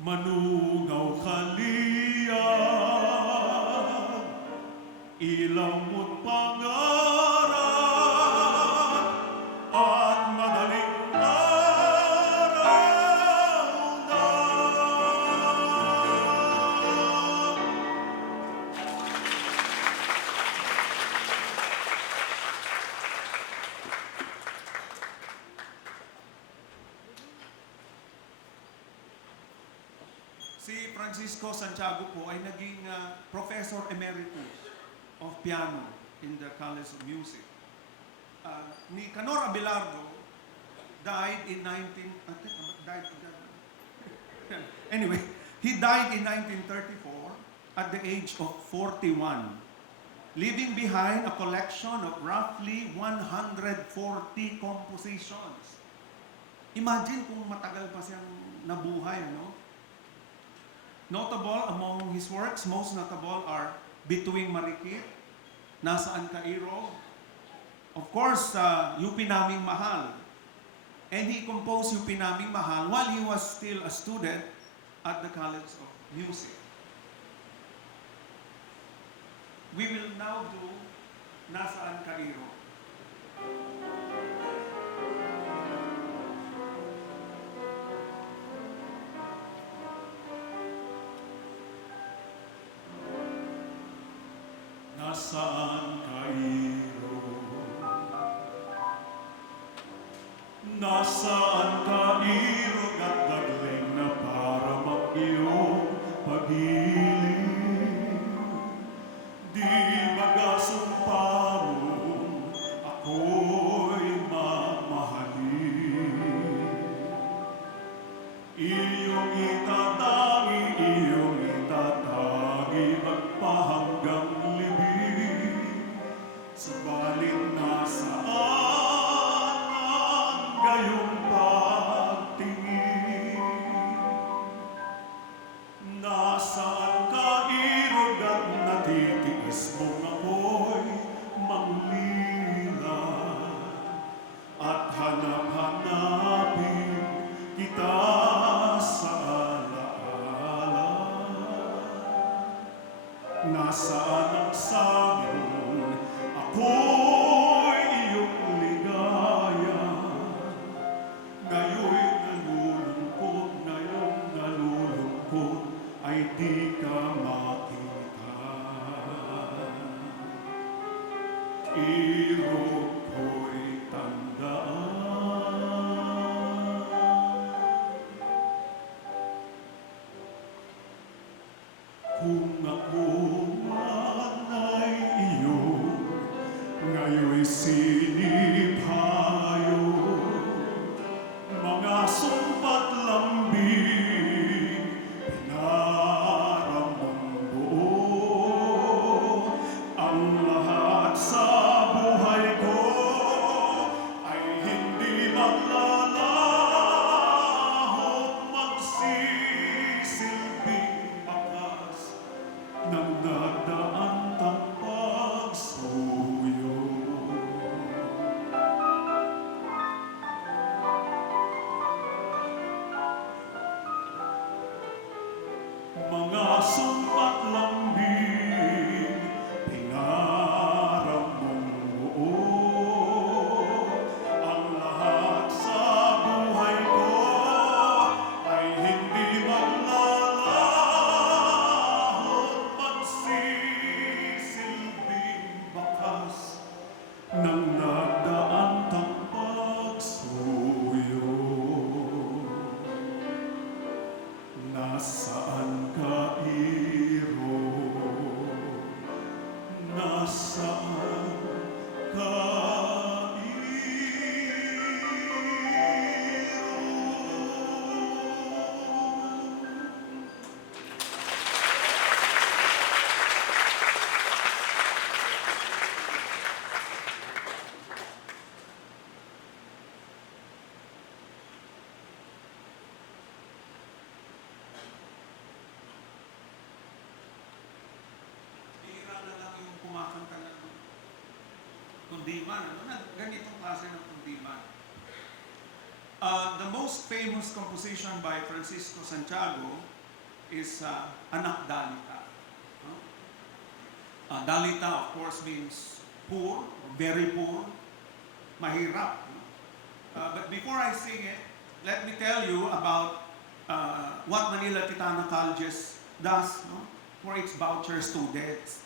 Manugaw kaliyang, ilaw mo't pangarap, at madaling araw na. Si Francisco Santiago po ay naging Professor Emeritus of Piano in the College of Music. Nicanor Abelardo died in 19... Anyway, he died in 1934 at the age of 41, leaving behind a collection of roughly 140 compositions. Imagine kung matagal pa siyang nabuhay, no? Notable among his works, most notable are Bituing Marikit, Nasaan Ka Iro, of course, UP Naming Mahal. And he composed UP Naming Mahal while he was still a student at the College of Music. We will now do Nasaan Ka Iro. Nasaan ka, Iro? Nasaan ka, Iro? Gatagling na para mag-iyong pag-ibig. Di baga sumpa mo, ako'y mamahalin. Iyong itatangi, magpahanggang libing. Subalit nasaan ang gayong pagtingin? Nasaan ka, irog at natitiis mong ako'y manglila? At hanap-hanapin kita sa alaala. Nasaan ang samin? Ako'y iyong ligaya. Ngayong nalulungkot, ay di ka makita. Iro ko'y tandaan. Kung ako man ay iyo, ngayon'y sinipayo, mga sumpat lambing, pinaramang buo. Ang lahat sa buhay ko ay hindi maglalahong magsisilbing bakas ng nadaan tang pagsuyo. Mga sumpat lambing, pingarap mong buo. Ang lahat sa buhay ko ay hindi maglalahong magsisilbing bakas ng nagdaan tang pagsuyo. Nasaan ka, Iro? Nasaan ka, Iro? Bihira na lang yung kumakanta ng kundiman. Ganitong klase ng kundiman. The most famous composition by Francisco Santiago is Anak Dalita. No? Dalita, of course, means poor, very poor, mahirap. No? But before I sing it, let me tell you about what Manila Titano Colleges does, no? For its voucher students.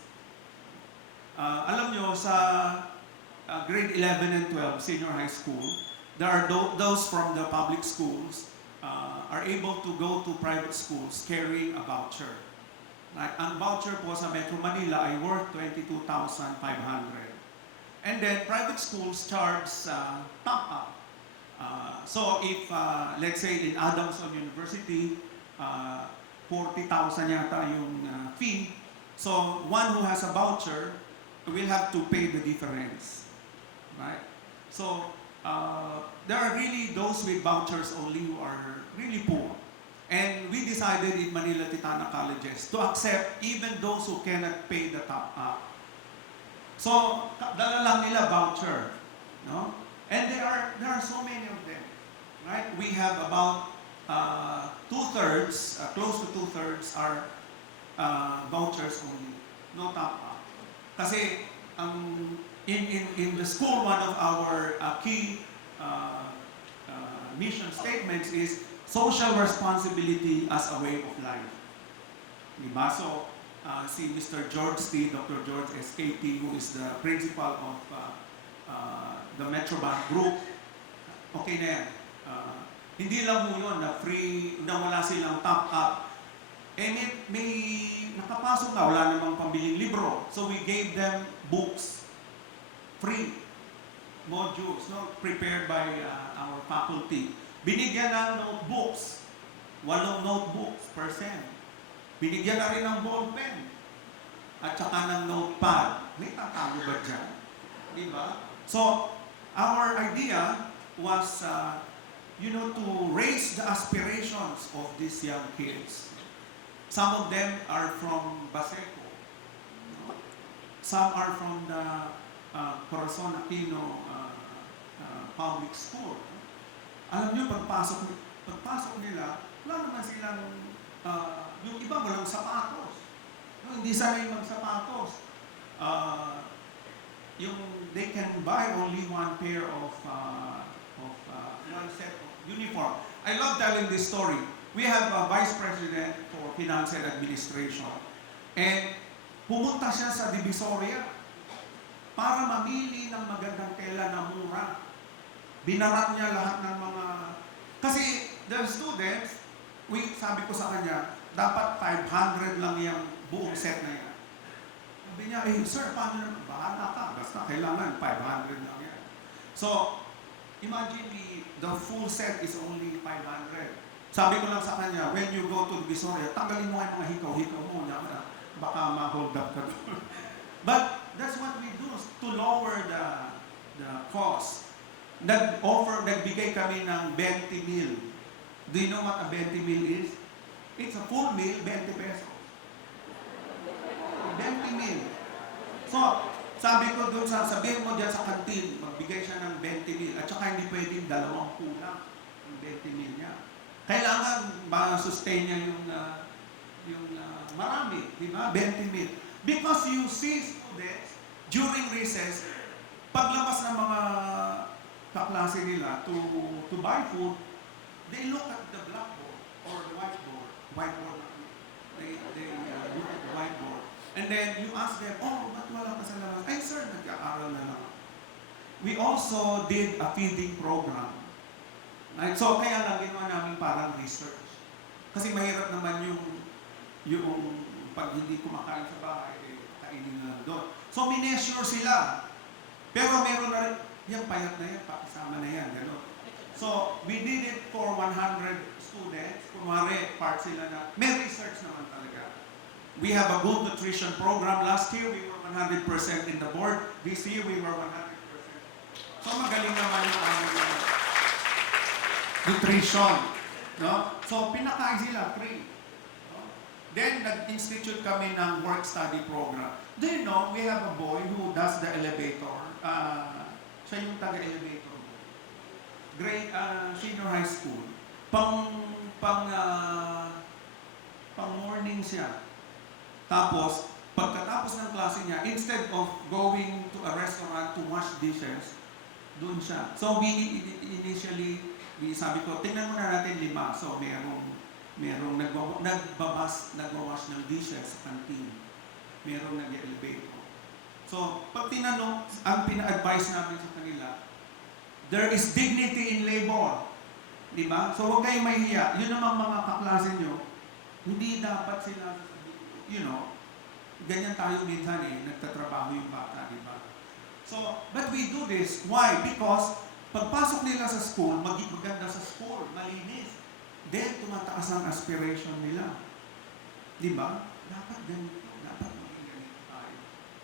Alam nyo, sa grade 11 and 12, senior high school, there are those from the public schools are able to go to private schools carrying a voucher. Like, ang voucher po sa Metro Manila ay worth 22,500. And then, private schools charge top up. So, if, let's say, in Adamson University, 40,000 yata yung fee. So, one who has a voucher will have to pay the difference. Right? So, there are really those with vouchers only who are really poor. And we decided in Manila Titana colleges to accept even those who cannot pay the top up. So, dala lang nila voucher. No? And there are so many of them. Right? We have about two-thirds, close to two-thirds are vouchers only. No top up. Kasi in the school, one of our key mission statements is social responsibility as a way of life. Diba? So, si Mr. George T., Dr. George S.K.T., who is the principal of the Metrobank Group, okay na yan. Hindi lang mo yun na free, na wala silang top up. Eh, may nakapasok na, wala namang pambiling libro. So we gave them books, free modules, no, prepared by our faculty. Binigyan ng notebooks, 8 notebooks per sem. Binigyan na rin ng ball pen at saka ng notepad. May tatago ba dyan? Di ba? So, our idea was, to raise the aspirations of these young kids. Some of them are from Baseco. No? Some are from the Corazon Aquino Public School. Alam nyo, pagpasok nila, wala naman silang, yung iba walang sapatos. No, hindi sanay magsapatos. They can buy only one pair of one set of uniform. I love telling this story. We have a vice president for finance and administration. And pumunta siya sa Divisoria para mamili ng magandang tela na mura. Binarat niya lahat ng mga... Kasi the students, sabi ko sa kanya, dapat 500 lang yung buong set na yan. Sabi niya, sir, paano naman? Bahala ka. Basta kailangan 500 lang yan. So, imagine the full set is only 500. Sabi ko lang sa kanya, when you go to the Visoria, tanggalin mo yung mga hikaw-hikaw mo na baka ma-hold up ka doon. But that's what we do to lower the cost. Nagbigay kami ng 20 meal. Do you know what a 20 meal is? It's a full meal, 20 pesos. 20 meal. So, sabi ko doon, sabihin mo dyan sa kantin, magbigay siya ng 20 meal. At saka hindi pwedeng 2 kulang yung 20 meal niya. Kailangan ma-sustain niya yung marami, di ba? 20 meal. Because you see students, during recess, paglabas ng mga kaklase nila to buy food, they look at the blackboard or the whiteboard. They look at the whiteboard. And then you ask them, ba't wala ka sa labas? Ay, sir, nag-aaral na lang. We also did a feeding program. Right? So, kaya lang ginawa namin parang research. Kasi mahirap naman yung pag hindi kumakain sa bahay, kainin na lang doon. So, minessure sila. Pero meron na rin, yung payat na yan, pakisama na yan, gano'n. So, we did it for 100 students. Kumari, part sila na, may research naman talaga. We have a good nutrition program. Last year, we were 100% in the board. This year, we were 100%. So, magaling naman yung nutrition. No? So, pinakain sila, free. No? Then, nag-institute kami ng work-study program. Do you know, we have a boy who does the elevator. Siya yung taga-elevator. Senior high school. Pang-morning siya. Tapos, pagkatapos ng klase niya, instead of going to a restaurant to wash dishes, doon siya. So, sabi ko, tingnan mo na natin 5. So, merong nagwawash ng dishes sa canteen. Merong nag-elevator. So, pag tinanong, ang pina-advise namin sa kanila, there is dignity in labor. Diba? So, huwag kayong mahihiya. Yun naman mga kaklase nyo, hindi dapat sila, ganyan tayo minsan nagtatrabaho yung bata, diba? So, but we do this. Why? Because, pagpasok nila sa school, maganda sa school, malinis. Then, tumataas ang aspiration nila. Diba? Dapat ganito. Dapat maging ganito tayo.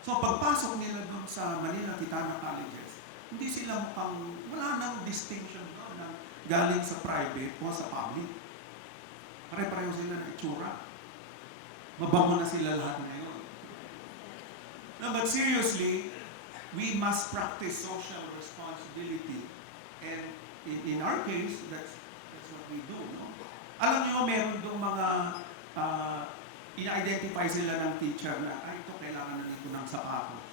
So, pagpasok nila dun sa Manila Titana Colleges, Hindi sila mukhang, wala nang distinction doon na galing sa private o sa public. Pare-pareho sila ng itsura. Mabango na sila lahat ngayon. No, but seriously, we must practice social responsibility. And in our case, that's what we do. No? Alam niyo, meron doon mga ina-identify sila ng teacher na, ay, ito kailangan na dito ng sapatos.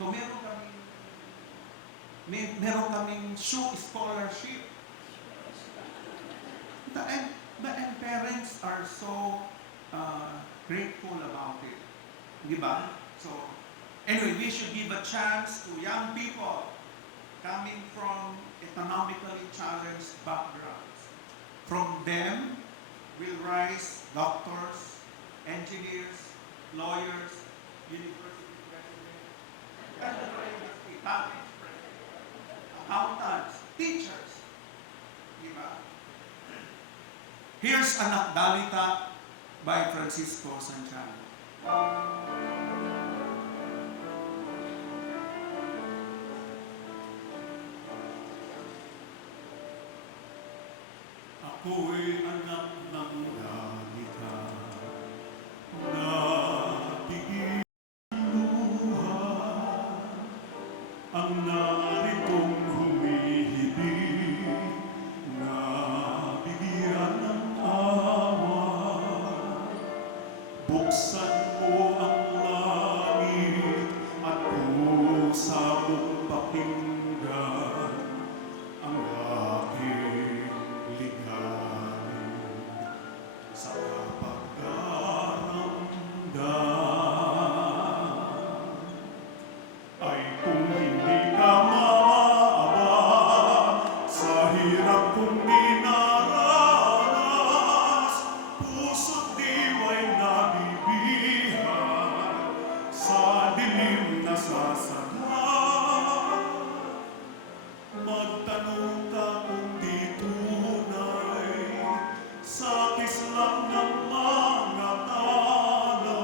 So, meron kaming shoe scholarship. And parents are so grateful about it. Di ba? So, anyway, we should give a chance to young people coming from economically challenged backgrounds. From them will rise doctors, engineers, lawyers, university presidents, accountants, teachers. Diba? Here's an Akdalita by Francisco Santiago. Ako'y anak ng dalita na tigil luha ang naritong humihibig na bigyan ng awa. Buksan mo ang langit at pusa mong pakinggan ang aking ligalig sa pagdaramdam. Ay kung hindi ka maaba sa hirap kong dinaranas, puso't diwa'y nabibihan sa dilim na sasadla. Magtanong ka kung di tunay sa kislang ng mga tala.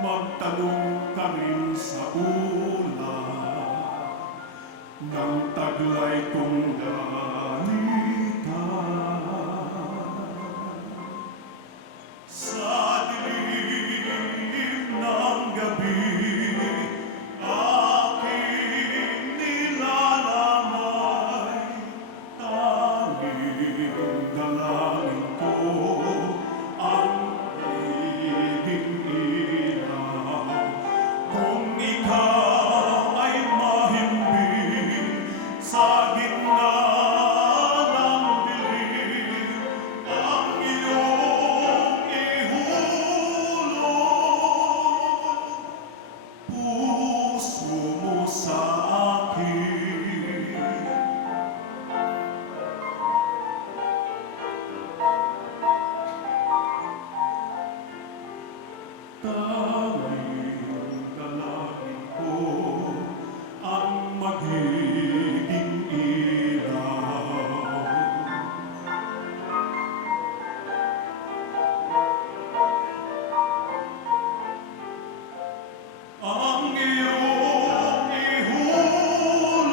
Magtanong ka rin sa ulan ng taglay kong dalita. Sa dilim ng gabi, aking nilalamay, tanging dalangin ko ang higing ilaw. Kung ikaw ay mahimbing sa gitna ng dilim, ang iyong ihulog, puso mo sa akin. Tanging dalangin ko ang magiging ilaw. Ang iyong ihulog,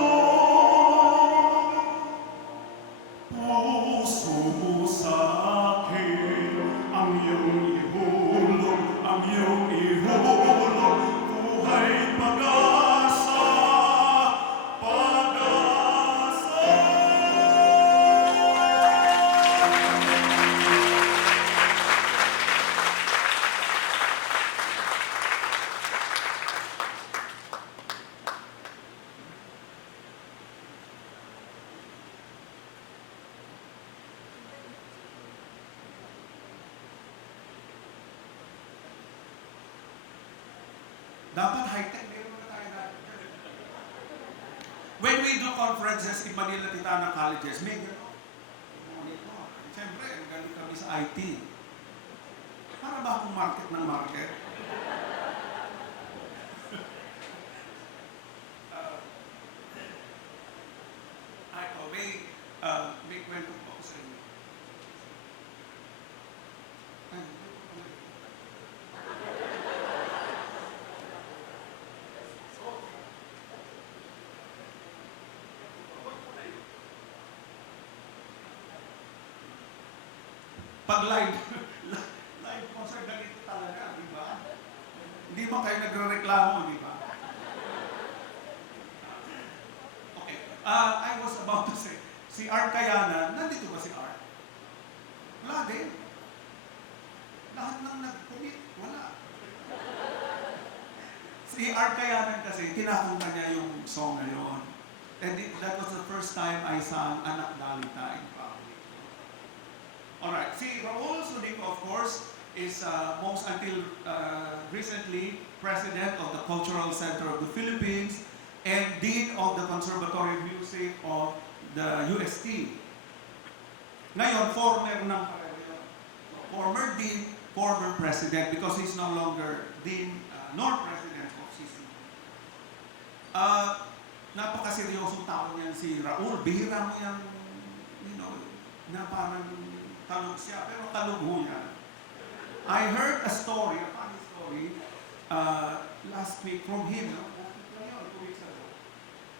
puso mo sa akin. Ang iyong ihulog, ang iyong ihulog, buhay pag-asa, pag-asa. Dapat high-tech, meron na tayo na. When we do conferences in Manila Titana Colleges, may gano'n. Siyempre, galing kami sa IT. Para ba akong market ng market? May kwento po ako sa inyo. Pag live, live concert, ganito talaga, di ba? Hindi ba kayo nagre-reklamo, di ba? Okay. I was about to say, si Art Kayanan, nandito ba si Art? Wala din. Lahat ng nag-commit, wala. Si Art Kayanan kasi, kinakanta niya yung song na yun. And that was the first time I sang Anak Dalita in public. Alright, si Raul Sunico, of course, is most until recently President of the Cultural Center of the Philippines and Dean of the Conservatory of Music of the UST. Ngayon, former Dean, former President, because he's no longer Dean nor President of CCC. Napakaseryosong tao niyan si Raul. Bihira mo yan, na parang talog siya, pero talog ho yan. I heard a story, a funny story, last week from him,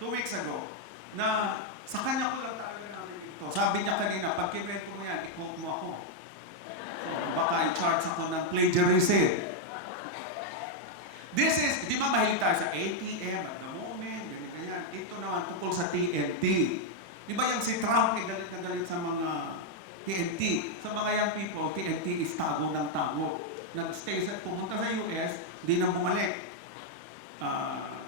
2 weeks ago, na sa kanya ko lang talaga namin ito. Sabi niya kanina, pag kinwento mo yan, i-quote mo ako. So, baka i-charge ako ng plagiarism. This is, di ba mahilig tayo sa ATM at the moment, ganyan. Ito naman tungkol sa TNT. Di ba yung si Trump ay galit na galit sa mga TNT? Sa mga young people, TNT is tago ng tago. Nag-stay sa, pumunta sa US, di na bumalik.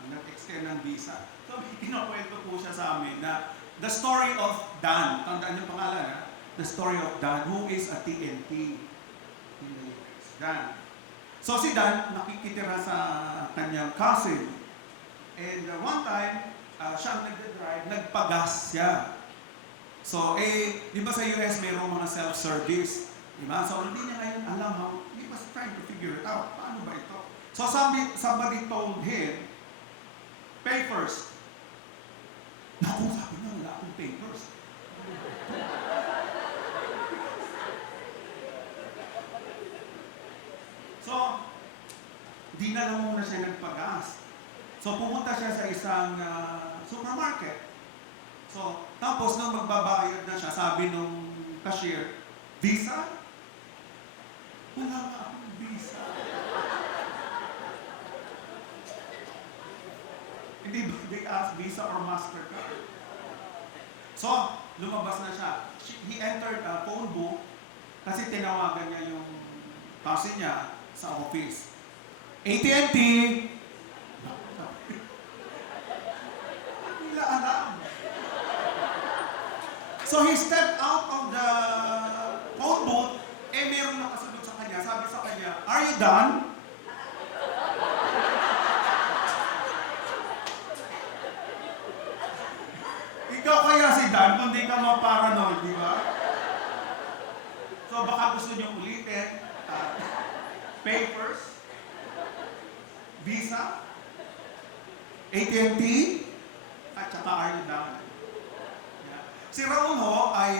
Nag-extend ng visa. So, kinakwento po siya sa amin na the story of Dan, tandaan yung pangalan ha? The story of Dan, who is a TNT in the US. Dan. So si Dan, nakikitira sa kanyang cousin. And one time, siya ang nagdadrive, nagpagas siya. So, di ba sa US mayroong mga self-service? Di ba? So, hindi niya ngayon alam how, he was trying to figure it out. Paano ba ito? So, somebody told him, pay first. Naku, sabi niya, wala akong papers. So, di na lang muna siya nagpagas. So, pumunta siya sa isang supermarket. So, tapos nung magbabayad na siya, sabi nung cashier, Visa? Wala nga akong Visa. Hindi ba they ask Visa or MasterCard? So, lumabas na siya. He entered a phone book kasi tinawagan niya yung cousin niya sa office. AT&T! Wala alam. So he stepped out of the phone booth, mayroong nakasunod sa kanya. Sabi sa kanya, are you done? Ikaw kaya si Dan, kung di ka ma-paranoid, di ba? So baka gusto niyo ulitin. Pay first, Visa, AT&T, at saka are you done? Yeah. Si Raul ho ay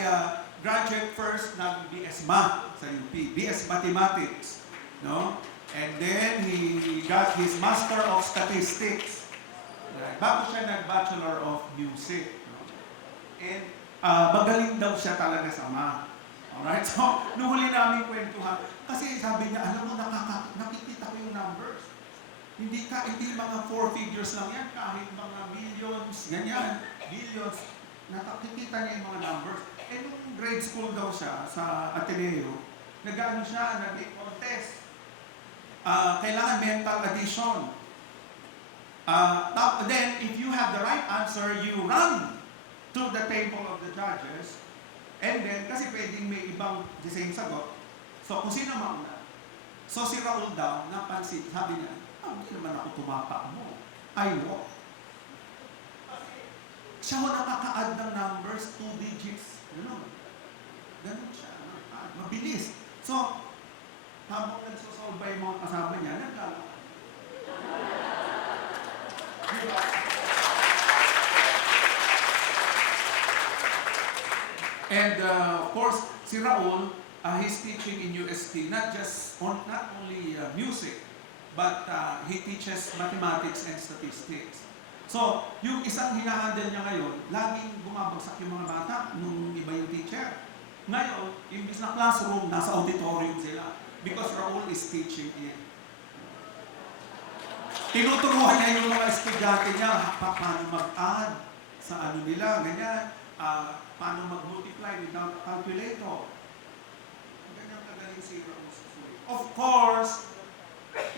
graduate first ng BS Math sa UP, BS Mathematics, no? And then he got his Master of Statistics. Bago siya nag-Bachelor of Music. No? And magaling daw siya talaga sa math. Alright? So, nung huli namin kwentuhan, kasi sabi niya, alam mo, nakikita ko yung numbers. Hindi mga 4 figures lang yan, kahit mga millions, ganyan, billions, nakikita niya yung mga numbers. Eh, nung grade school daw siya sa Ateneo, nag-ano siya, nag-contest. Kailangan mental addition. Then, if you have the right answer, you run to the table of the judges. And then, kasi pwedeng may ibang the same sagot. So, kung sino mauna. So, si Raul daw, napansin, sabi niya, hindi naman ako tumapa mo. I walk. Siya ho nakaka-add ng numbers, 2 digits. Ganun siya. Mabilis. So, habang nagsosolve yung mga kasama niya, naglalakad. Diba? And of course, si Raul, he's teaching in UST, not only music, but he teaches mathematics and statistics. So, yung isang hinahandle niya ngayon, laging bumabagsak yung mga bata nung iba yung teacher. Ngayon, imbis na classroom, nasa auditorium sila. Because Raul is teaching in. Tinuturuan niya yung mga estudyante niya paano mag-add sa ano nila, ganyan. Paano mag-multiply without calculator. Ganyan kagaling si Raul Susuri. Of course,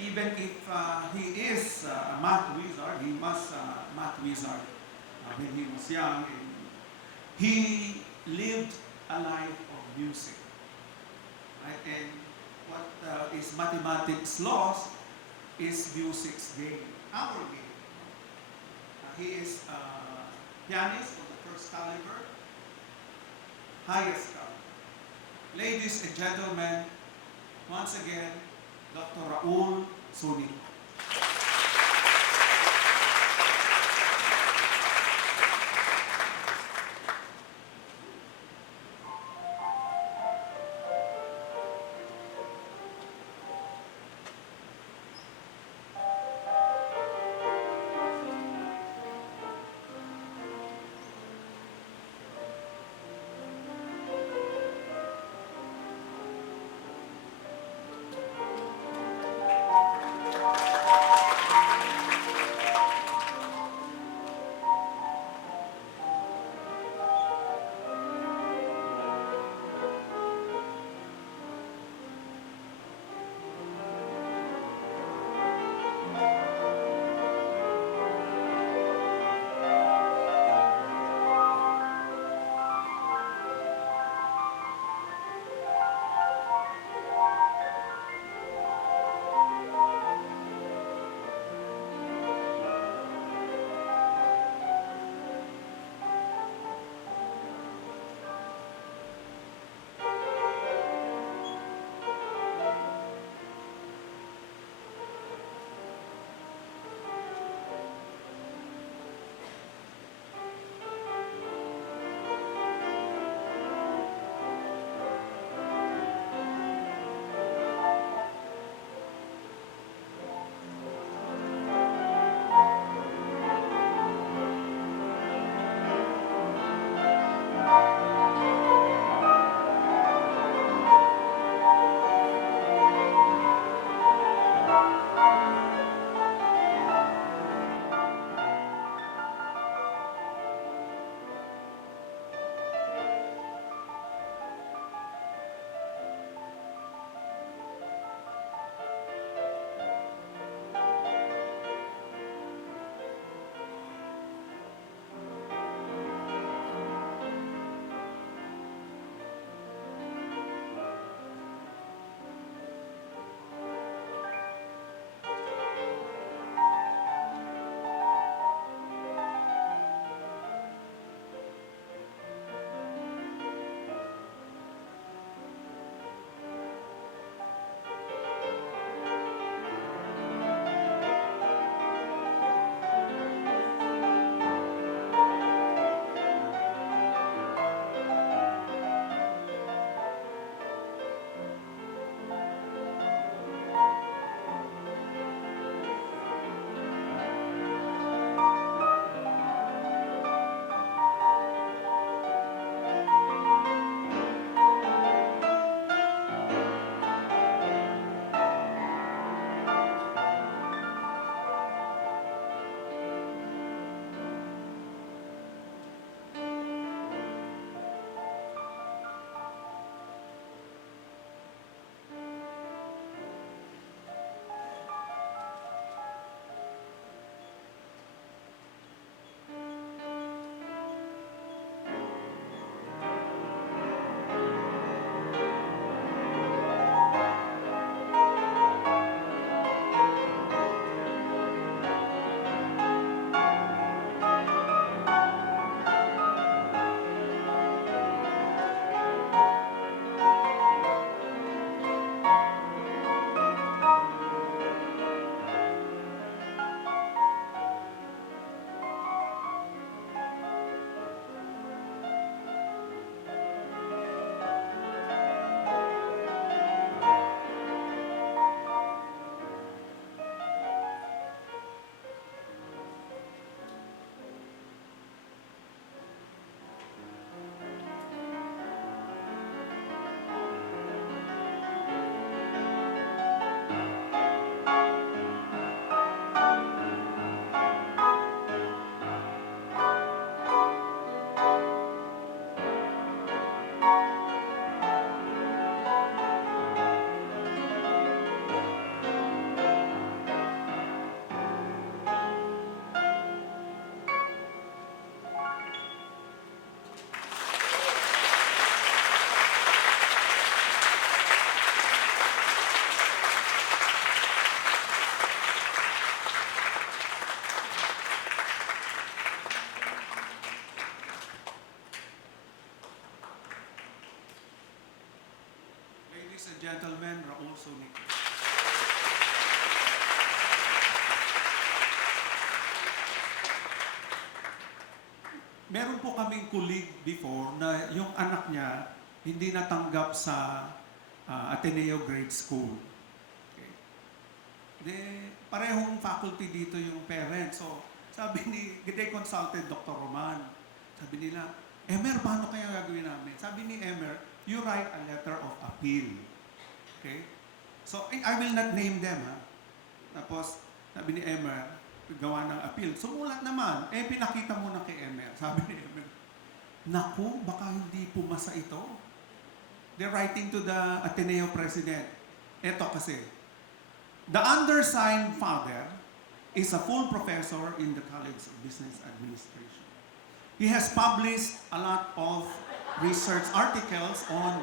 even if he is a math wizard, he was a math wizard when he was young. And he lived a life of music. Right? And what is mathematics lost is music's gain, our gain. He is a pianist of the first caliber, highest caliber. Ladies and gentlemen, once again, Dr. Raul Suni. Ladies and gentlemen, Raul Sunic. Meron po kaming colleague before na yung anak niya hindi natanggap sa Ateneo Grade School. Okay. De, parehong faculty dito yung parents. So, sabi they consulted Dr. Roman. Sabi nila, Emer, paano kaya gagawin namin? Sabi ni Emer, you write a letter of appeal. Okay? So, I will not name them, ha? Tapos, sabi ni Emer, gawa ng appeal. Sumulat naman. Pinakita mo na kay Emer. Sabi ni Emer, naku, baka hindi pumasa ito. They're writing to the Ateneo president. Ito kasi, the undersigned father is a full professor in the College of Business Administration. He has published a lot of research articles on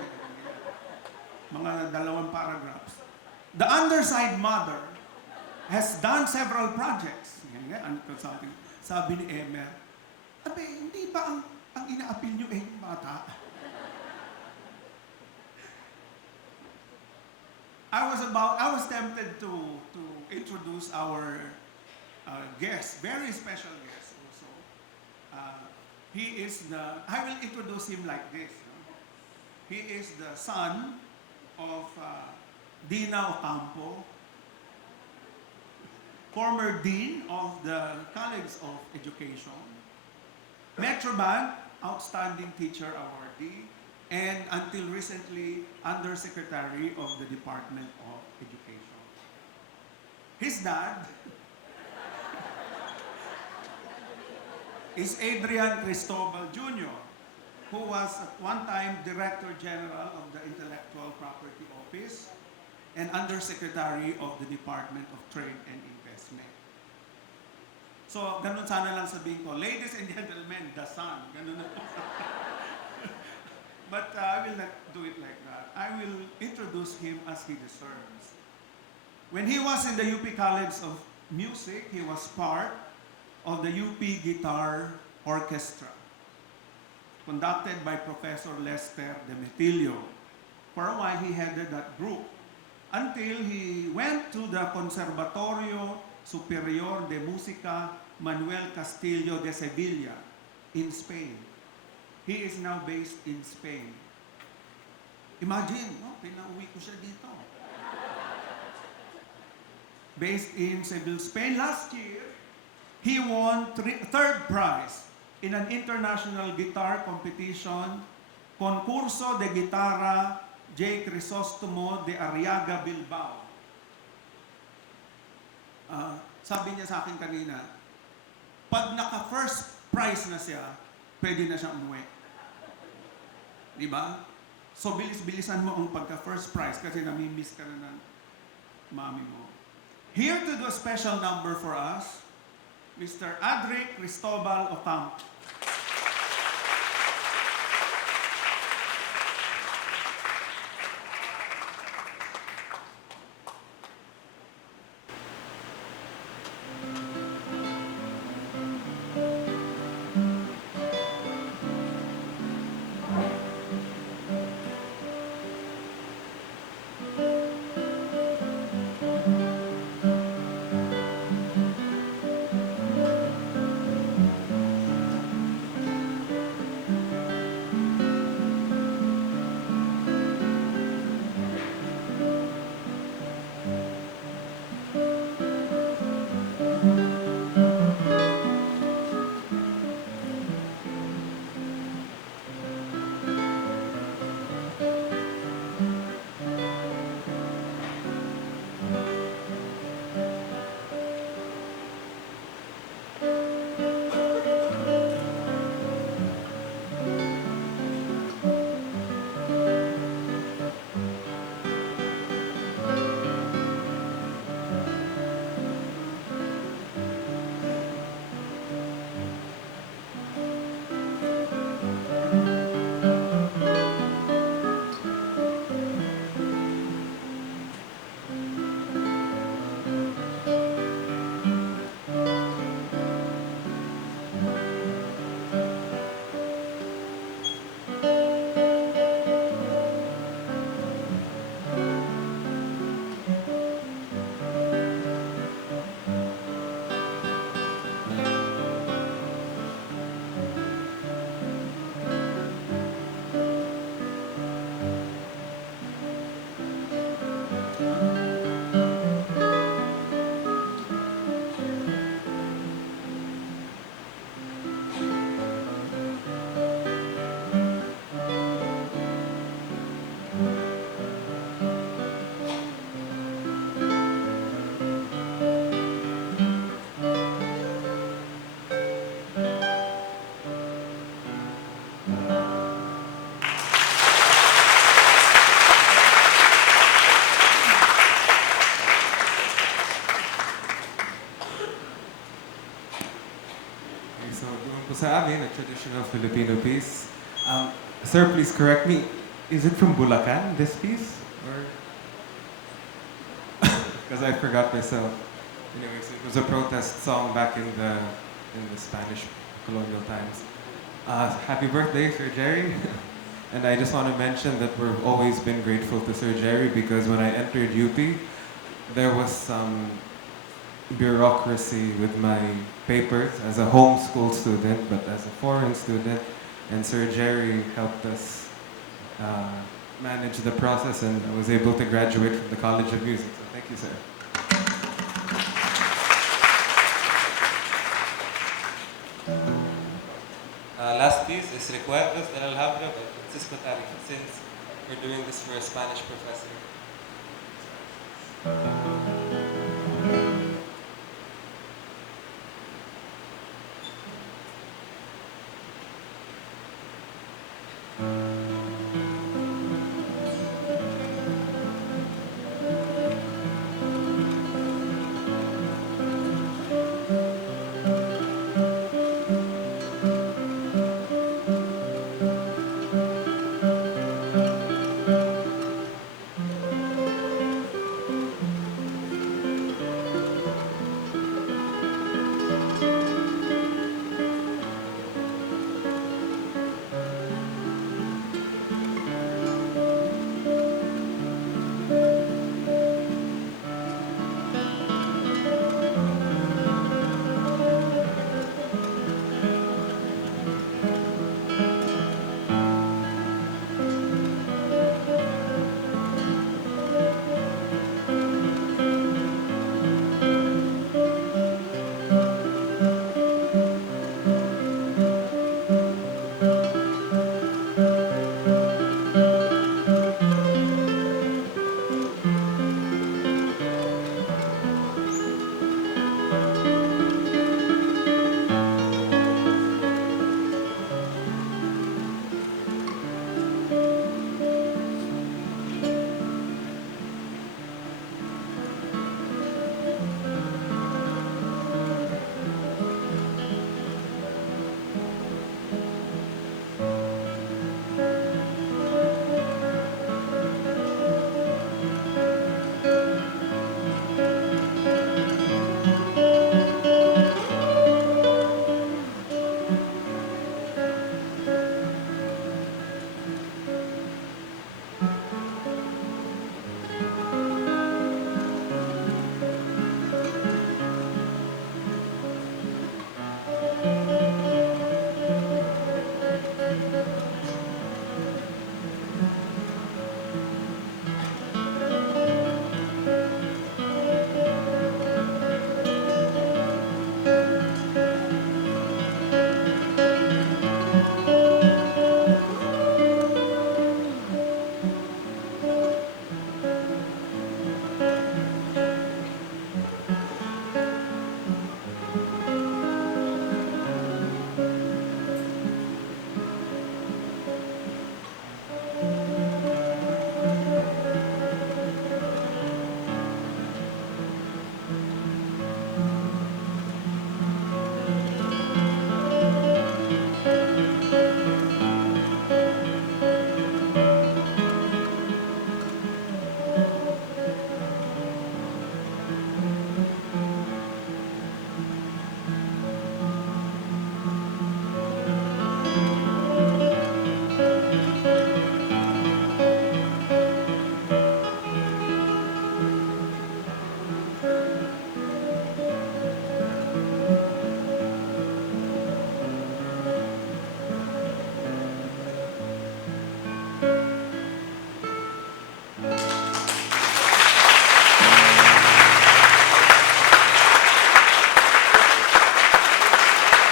mga 2 paragraphs. The undersigned mother has done several projects. Yan nga, consulting. Sabi ni Emer, abe, hindi ba ang ina-appeal nyo yung bata? I was tempted to introduce our guest, very special guest also. I will introduce him like this. He is the son of Dina Ocampo, former Dean of the College of Education, Metrobank Outstanding Teacher Awardee, and until recently, Undersecretary of the Department of Education. His dad is Adrian Cristobal Jr., who was at one time Director General of the Intellectual Property Office and Undersecretary of the Department of Trade and Investment. So, ganun sana lang sabihin ko, ladies and gentlemen, the son. Ganun na. But I will not do it like that. I will introduce him as he deserves. When he was in the UP College of Music, he was part of the UP Guitar Orchestra, conducted by Professor Lester Demetilio. For a while, he headed that group until he went to the Conservatorio Superior de Música Manuel Castillo de Sevilla in Spain. He is now based in Spain. Imagine, no? Pinauwi ko siya dito. Based in Seville, Spain. Last year, he won third prize in an international guitar competition, Concurso de Guitarra J. Crisostomo de Arriaga, Bilbao. Sabi niya sa akin kanina, pag naka-first prize na siya, pwede na siyang umuwi. Di ba? So, bilis-bilisan mo ang pagka-first prize kasi nami-miss ka na ng mami mo. Here to do a special number for us, Mr. Adric Cristobal Ocampo. amin, a traditional Filipino piece. Sir, please correct me. Is it from Bulacan, this piece? Or because I forgot myself. Anyways, it was a protest song back in the Spanish colonial times. Happy birthday, Sir Jerry. And I just want to mention that we've always been grateful to Sir Jerry because when I entered UP, there was some bureaucracy with my papers as a homeschool student, but as a foreign student. And Sir Jerry helped us manage the process, and I was able to graduate from the College of Music. So thank you, sir. Last piece is Recuerdos de la Alhambra by Francisco Tarija, since we're doing this for a Spanish professor.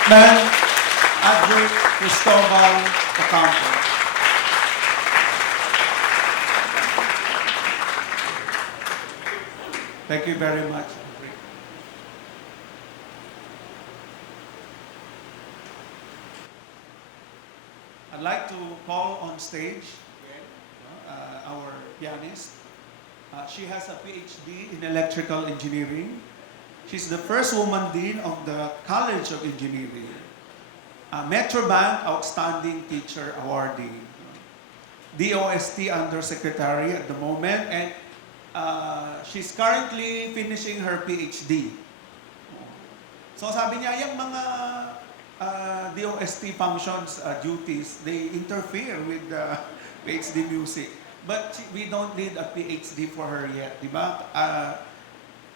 Man, Adric Cristobal Ocampo. Thank you very much. I'd like to call on stage our pianist. She has a PhD in electrical engineering. She's the first woman dean of the College of Engineering. Metrobank Outstanding Teacher Awardee. DOST Undersecretary at the moment, and she's currently finishing her PhD. So sabi niya, yung mga DOST functions, duties, they interfere with PhD music. But we don't need a PhD for her yet, di ba?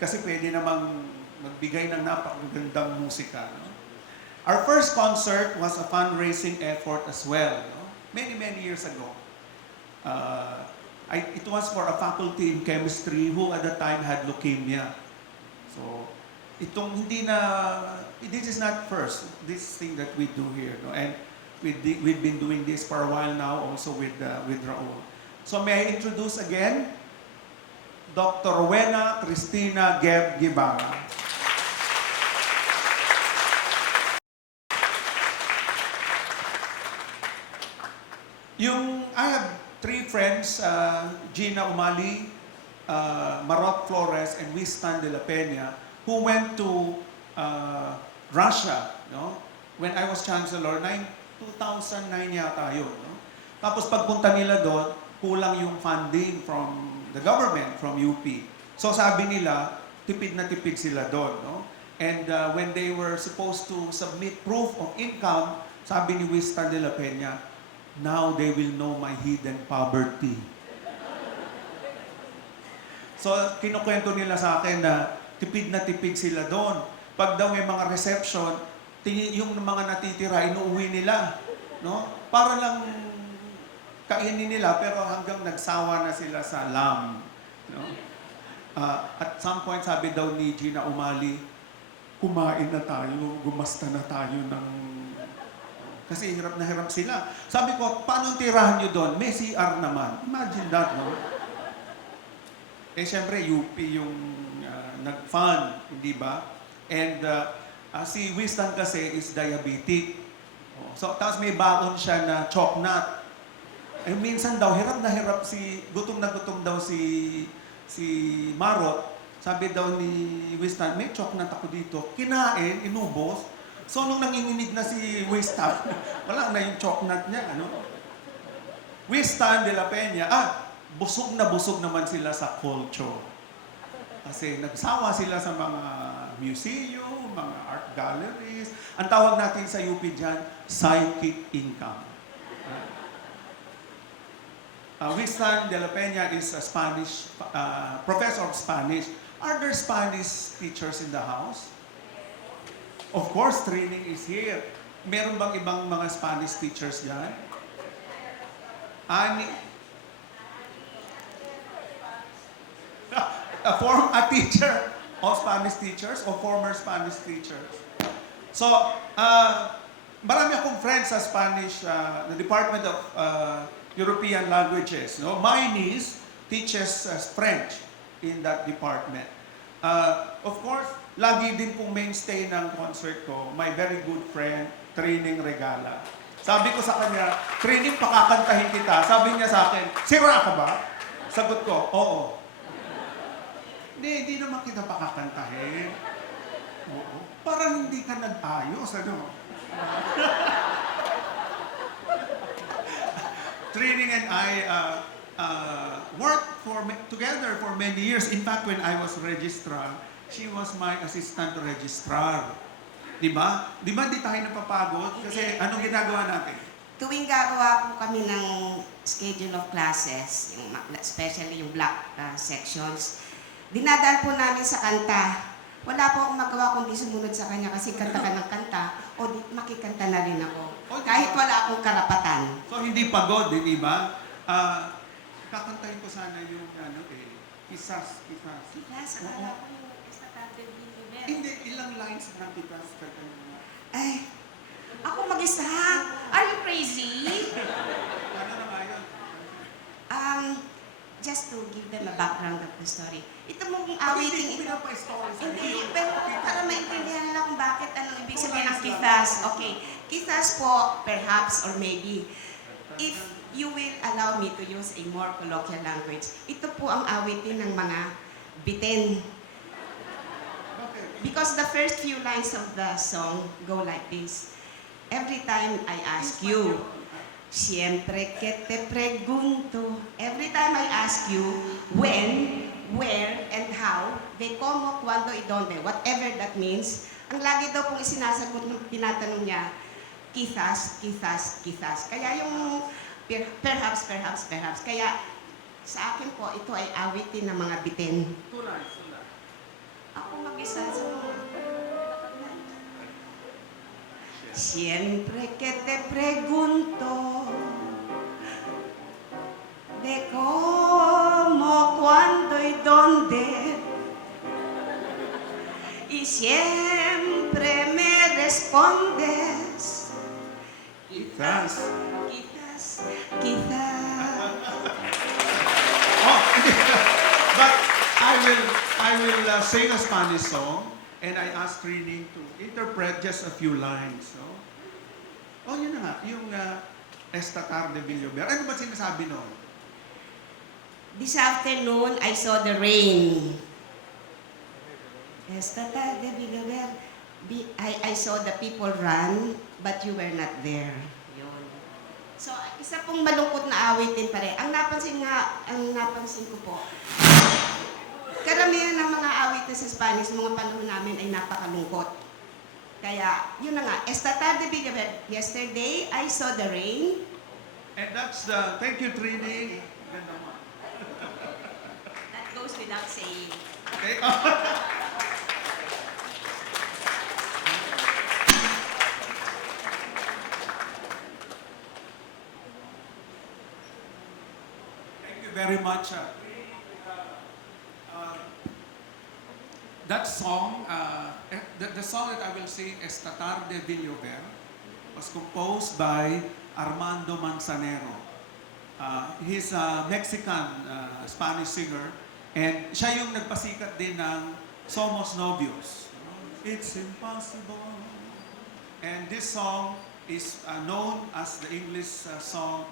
Kasi pwede namang magbigay ng napakagandang musika. No? Our first concert was a fundraising effort as well, no? Many years ago. It was for a faculty in chemistry who at the time had leukemia. So, this is not first, this thing that we do here. No? And we've been doing this for a while now also with Raul. So may I introduce again, Dr. Rowena Cristina Geb Guevara. I have three friends, Gina Umali, Marot Flores, and Wistan de la Peña, who went to Russia, no? When I was chancellor, 2009 yata yun. No? Tapos pagpunta nila doon, kulang yung funding from the government, from UP. So sabi nila, tipid na tipid sila doon. No? And when they were supposed to submit proof of income, sabi ni Wistan de la Peña, now they will know my hidden poverty. So, kinukwento nila sa akin na tipid sila doon. Pag daw may mga reception, yung mga natitira, inuuwi nila. No? Para lang kainin nila, pero hanggang nagsawa na sila sa lamb. No? At some point, sabi daw ni Gina Umali, kumain na tayo, gumasta na tayo ng... Kasi hirap na hirap sila. Sabi ko, paano tirahan nyo doon? May CR naman. Imagine that, no? Eh, syempre, UP yung nag-fund, hindi ba? And si Wistan kasi is diabetic. So, tapos may baon siya na choknut. Eh, minsan daw, hirap na hirap gutom daw si Marot. Sabi daw ni Wistan, may choknut ako dito. Kinain, inubos. So, nung nanginginig na si Wistan, wala na yung choknut niya, ano? Wistan de la Peña, busog naman sila sa culture. Kasi nagsawa sila sa mga museum, mga art galleries. Ang tawag natin sa UP dyan, psychic income. Wistan de la Peña is a Spanish, professor of Spanish. Are there Spanish teachers in the house? Of course, training is here. Meron bang ibang mga Spanish teachers dyan? A teacher of Spanish teachers or former Spanish teachers. So, marami akong friends sa Spanish, the Department of European Languages. No? My niece teaches French in that department. Of course, lagi din pong mainstay ng concert ko, my very good friend, Trining Regala. Sabi ko sa kanya, Trining, pakakantahin kita. Sabi niya sa akin, sira ka ba? Sagot ko, oo. Hindi naman kita pakakantahin. Oo. Parang hindi ka nag-ayos, ano? Trining and I worked together for many years. In fact, when I was registrar, she was my assistant registrar. Diba? Diba di tayo napapagod? Kasi anong ginagawa natin? Tuwing gagawa po kami ng schedule of classes, especially yung block sections, dinadaan po namin sa kanta. Wala po akong magawa kundi sumunod sa kanya kasi kanta ka ng kanta o makikanta na rin ako. Kahit wala akong karapatan. So hindi pagod, di ba? Kakantahin ko sana yung Kisas. Akala ko yung estatante din. Hindi, ilang lines ng Kisas. Ay, ako mag-isa. Are you crazy? Ano na nga yun? Just to give them a background of the story. Ito mong awiting ito. Hindi, pero para maintindihan nila kung bakit anong ibig sabihin ng kithas. Okay, kithas po, perhaps or maybe, if you will allow me to use a more colloquial language, ito po ang awitin ng mga bitin. Because the first few lines of the song go like this. every time I ask you, siempre que te pregunto, every time I ask you when, where, and how, de cómo, cuándo, y dónde, whatever that means, ang lagi daw pong isinasagot ng tinatanong niya, quizás, quizás, quizás. Kaya yung perhaps, perhaps, perhaps. Kaya sa akin po, ito ay awitin ng mga bitin. Tulad. Ako mag-isa sa mga... Siempre que te pregunto de cómo, cuándo y dónde, y siempre me respondes, Quizás. quizás, quizás. Oh, but I will sing a Spanish song, and I ask Trini to interpret just a few lines. No? Oh, yun na nga, yung Esta Tarde Villover. Ano ba sinasabi noon? This afternoon, I saw the rain. Esta tarde, Villover, I saw the people run, but you were not there. Yun. So, isa pong malungkot na awitin pa rin. Ang napansin ko po, karamihan ng mga awitin sa Spanish, mga panahon namin ay napakalungkot. Kaya, yun na nga, Esta tarde, Villover, yesterday, I saw the rain. And that's the, thank you Trini. Ganda mo. That goes without saying. Okay? Thank you very much. That song, the song that I will sing, Esta Tarde Villover, was composed by Armando Manzanero. He's a Mexican Spanish singer, and siya yung nagpasikat din ng Somos Novios. It's impossible. And this song is known as the English song,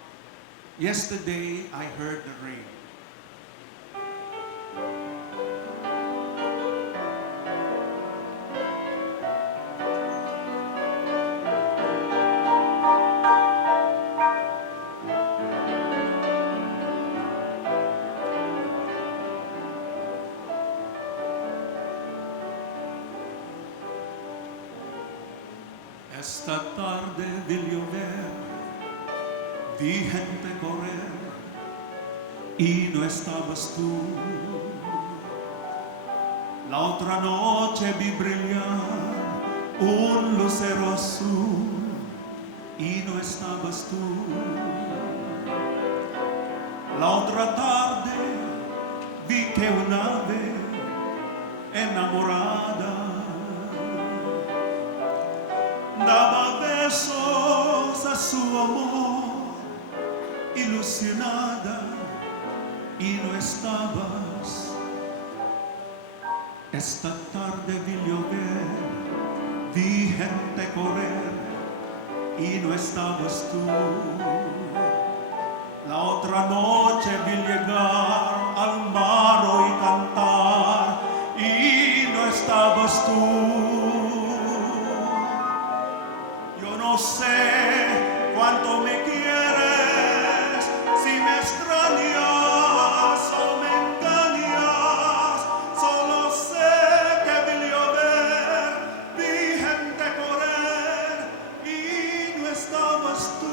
Yesterday I Heard the Rain. Esta tarde vi llover, vi gente correr y no estabas tú. La otra noche vi brillar un lucero azul y no estabas tú. La otra tarde vi que un ave enamorada daba besos a su amor, ilusionada, y no estabas. Esta tarde vi llover, vi gente correr, y no estabas tú. La otra noche vi llegar al mar y cantar, y no estabas tú. No sé cuánto me quieres, si me extrañas o me engañas. Solo sé que vi llover, vi gente correr y no estabas tú.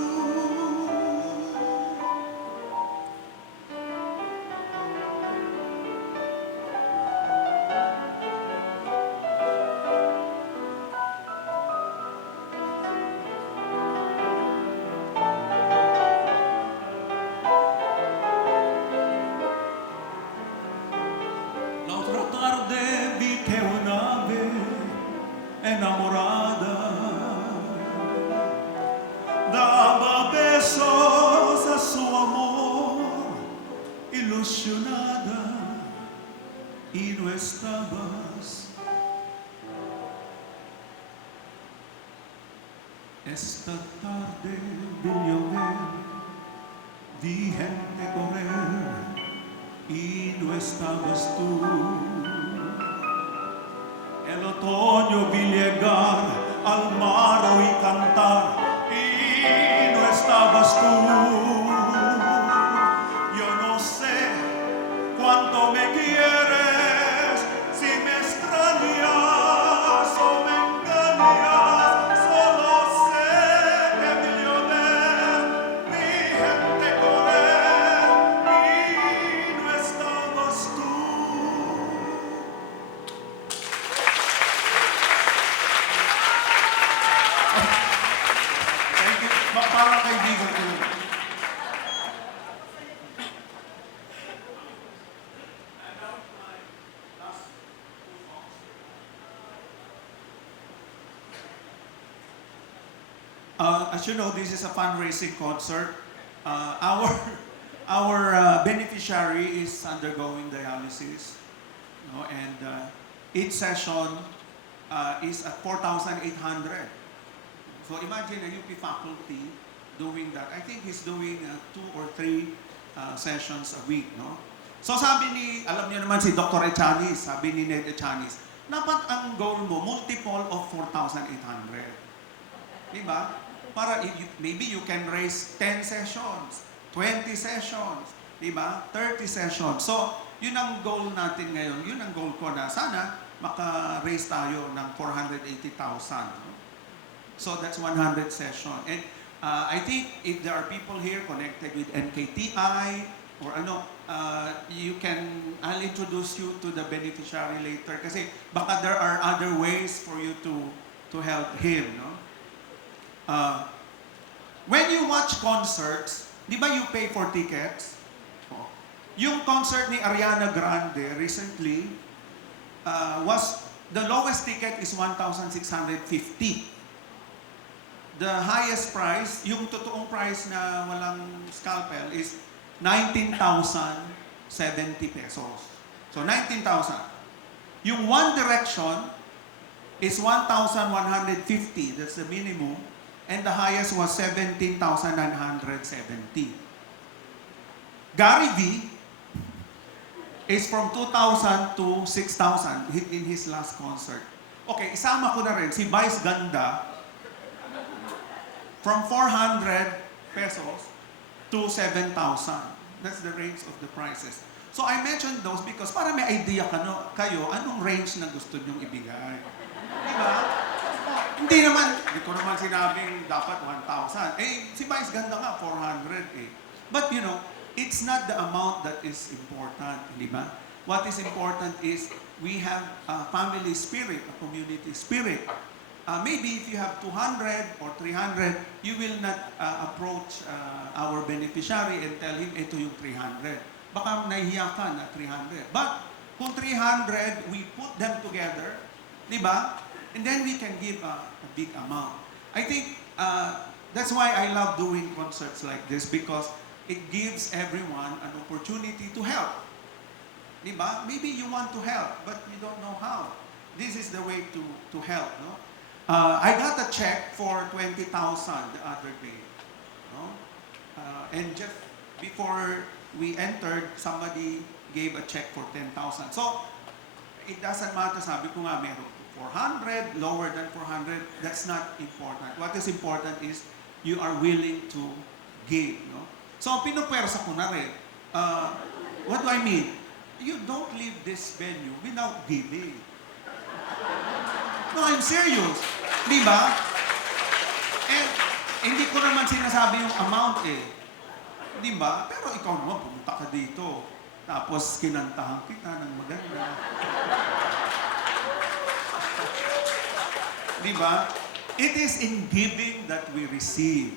Enamorada daba besos a su amor, ilusionada, y no estabas. Esta tarde vi llover, vi gente correr, y no estabas tú. El otoño vi llegar al mar y cantar, As you know, this is a fundraising concert. Our beneficiary is undergoing dialysis, and each session is at 4,800. So imagine a UP faculty doing that. I think he's doing 2 or 3 sessions a week, no? So sabi ni, alam niyo naman si Dr. Echanis, sabi ni Ned Echanis, dapat ang goal mo, multiple of 4,800. Diba? Para maybe you can raise 10 sessions, 20 sessions, diba? 30 sessions. So, yun ang goal natin ngayon. Yun ang goal ko na sana maka-raise tayo ng 480,000. So, that's 100 session. And I think if there are people here connected with NKTI or I'll introduce you to the beneficiary later kasi baka there are other ways for you to help him, no? When you watch concerts, di ba you pay for tickets? Oh. Yung concert ni Ariana Grande recently the lowest ticket is 1,650. The highest price, yung totoong price na walang scalpel is 19,070 pesos. So 19,000. Yung One Direction is 1,150. That's the minimum. And the highest was 17,970. Gary V is from 2,000 to 6,000 in his last concert. Okay, isama ko na rin si Vice Ganda from 400 pesos to 7,000. That's the range of the prices. So I mentioned those because para may idea kayo anong range na gusto nyong ibigay. Diba? Hindi ko naman sinabing dapat 1,000. Si Vice Ganda nga, 400 eh. But it's not the amount that is important, di ba? What is important is we have a family spirit, a community spirit. Maybe if you have 200 or 300, you will not approach our beneficiary and tell him, ito yung 300. Baka nahihiya ka na 300. But kung 300, we put them together, di ba? And then we can give a big amount. I think that's why I love doing concerts like this because it gives everyone an opportunity to help. Diba? Maybe you want to help, but you don't know how. This is the way to help. No? I got a check for 20,000 the other day. No? And just before we entered, somebody gave a check for 10,000. So, it doesn't matter, sabi ko nga, meron 400, lower than 400, that's not important. What is important is you are willing to give. No? So, pinupwersa ko na rin. What do I mean? You don't leave this venue without giving. No, I'm serious. Di ba? And hindi ko naman sinasabi yung amount eh. Di ba? Pero ikaw naman, pumunta ka dito. Tapos kinantahan kita ng maganda. Di ba? It is in giving that we receive.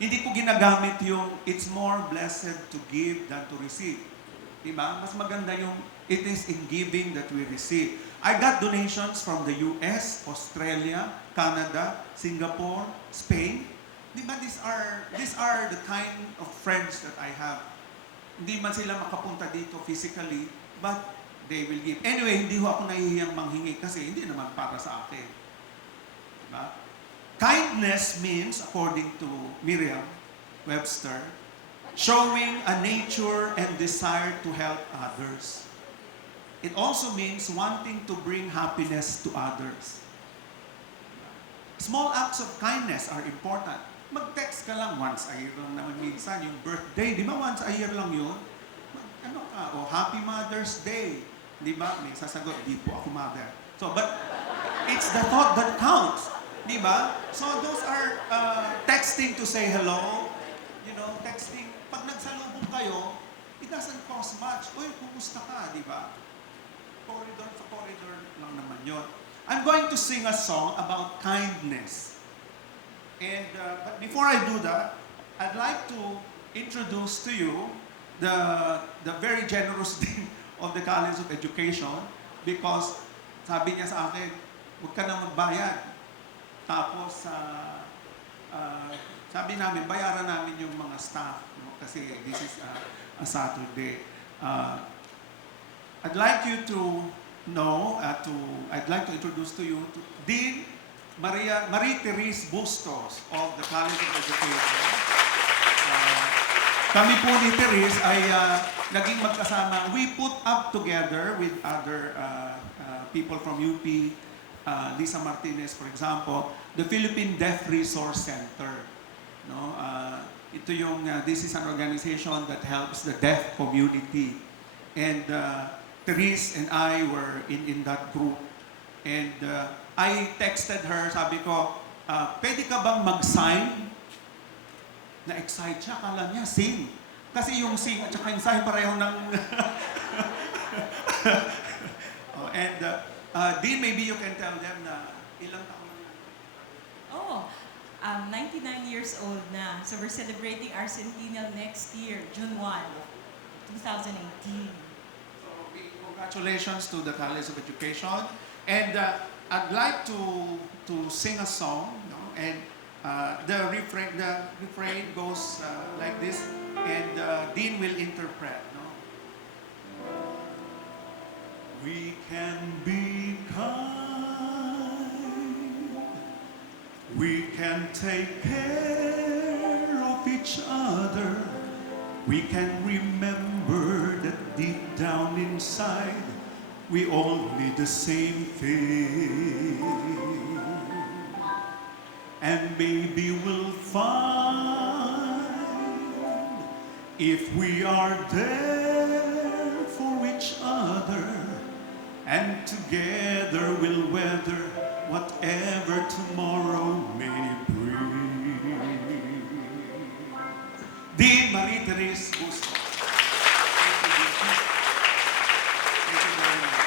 Hindi ko ginagamit yung it's more blessed to give than to receive. Diba? Mas maganda yung it is in giving that we receive. I got donations from the US, Australia, Canada, Singapore, Spain. Diba? These are the kind of friends that I have. Hindi man sila makapunta dito physically, but they will give. Anyway, hindi ho ako nahihiyang manghingi kasi hindi naman para sa akin. Diba? Kindness means, according to Merriam-Webster, showing a nature and desire to help others. It also means wanting to bring happiness to others. Small acts of kindness are important. Mag-text ka lang once a year lang naman minsan, yung birthday, di ba once a year lang yun? Happy Mother's Day. Di ba? May sasagot, di po ako mother. So, but it's the thought that counts. Di ba? So those are texting to say hello. Texting. Pag nagsalubong kayo, it doesn't cost much. Uy, kumusta ka, di ba? Corridor sa corridor lang naman yun. I'm going to sing a song about kindness. And but before I do that, I'd like to introduce to you the very generous dean of the College of Education because sabi niya sa akin, huwag ka na magbayad. Tapos, sabi namin, bayaran namin yung mga staff, no? Kasi this is a Saturday. I'd like you to know, I'd like to introduce to you Dean Marie Therese Bustos of the College of Education. Kami po ni Therese ay naging magkasama. We put up together with other people from UP, Lisa Martinez, for example, the Philippine Deaf Resource Center. No, ito yung this is an organization that helps the deaf community, and Therese and I were in that group, and I texted her, sabi ko, pwede ka bang mag-sign? Na-excite siya, kala niya sing. Kasi yung sing at saka yung sign pareho ng and Dean, maybe you can tell them na ilang taon na yan. Oh, I'm 99 years old na. So we're celebrating our centennial next year, June 1, 2018. So congratulations to the College of Education. And I'd like to sing a song, no? And the refrain goes like this, and Dean will interpret. No? We can be kind. We can take care of each other. We can remember that deep down inside, we all need the same thing. And maybe we'll find, if we are there for each other, and together we'll weather whatever tomorrow may bring. Dean Marie Therese Bustos. Thank you, Dean. Thank you very much.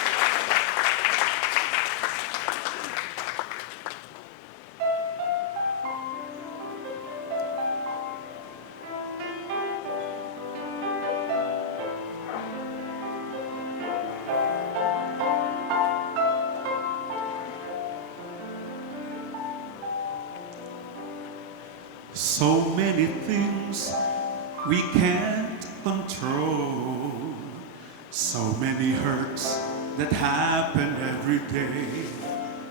So many things we can't control. So many hurts that happen every day.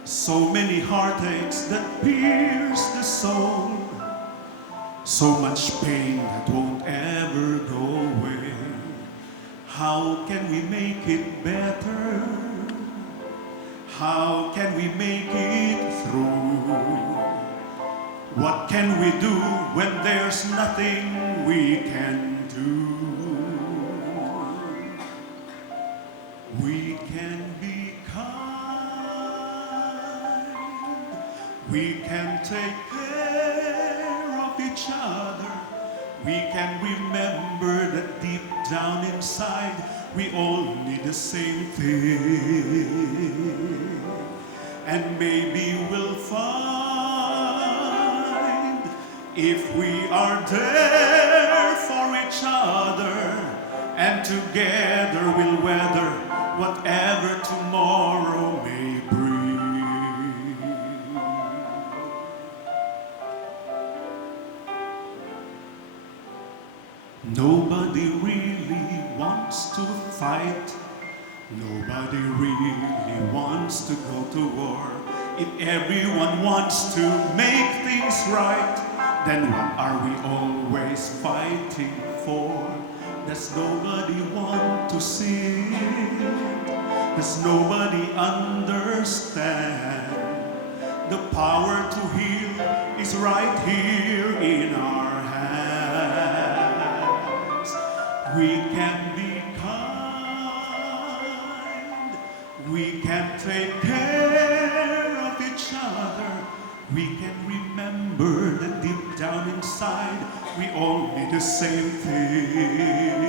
So many heartaches that pierce the soul. So much pain that won't ever go away. How can we make it better? How can we make it through? What can we do when there's nothing we can do? We can be kind. We can take care of each other. We can remember that deep down inside, we all need the same thing. And maybe we'll find, if we are there for each other, and together we'll weather whatever tomorrow may bring. Nobody really wants to fight. Nobody really wants to go to war. If everyone wants to make things right, then what are we always fighting for? Does nobody want to see it? Does nobody understand? The power to heal is right here in our hands. We can be kind. We can take care of each other. We can remember that deep down inside, we all need the same thing.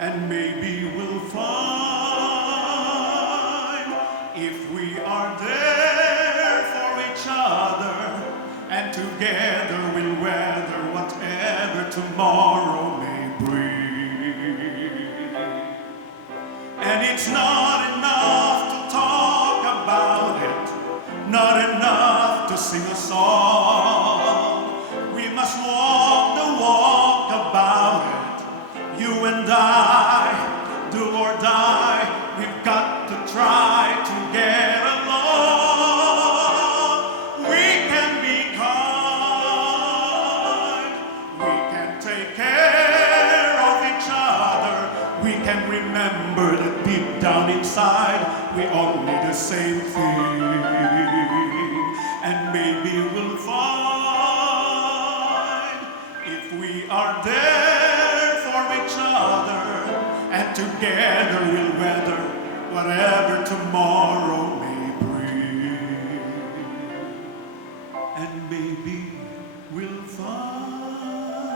And maybe we'll find, if we are there for each other, and together we'll weather whatever tomorrow may bring. And it's not enough to talk about it, not enough to sing a song. and I, do or die, we've got to try to get along. We can be kind, we can take care of each other, we can remember that deep down inside we all need the same thing, and maybe we'll find if we are there for each other, and together we'll weather whatever tomorrow may bring. And maybe we'll find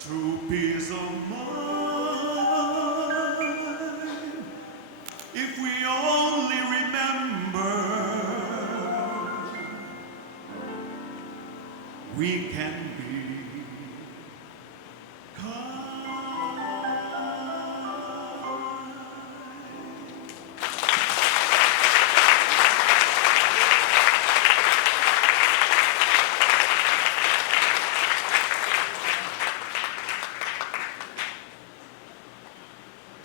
true peace of mind if we only remember we can be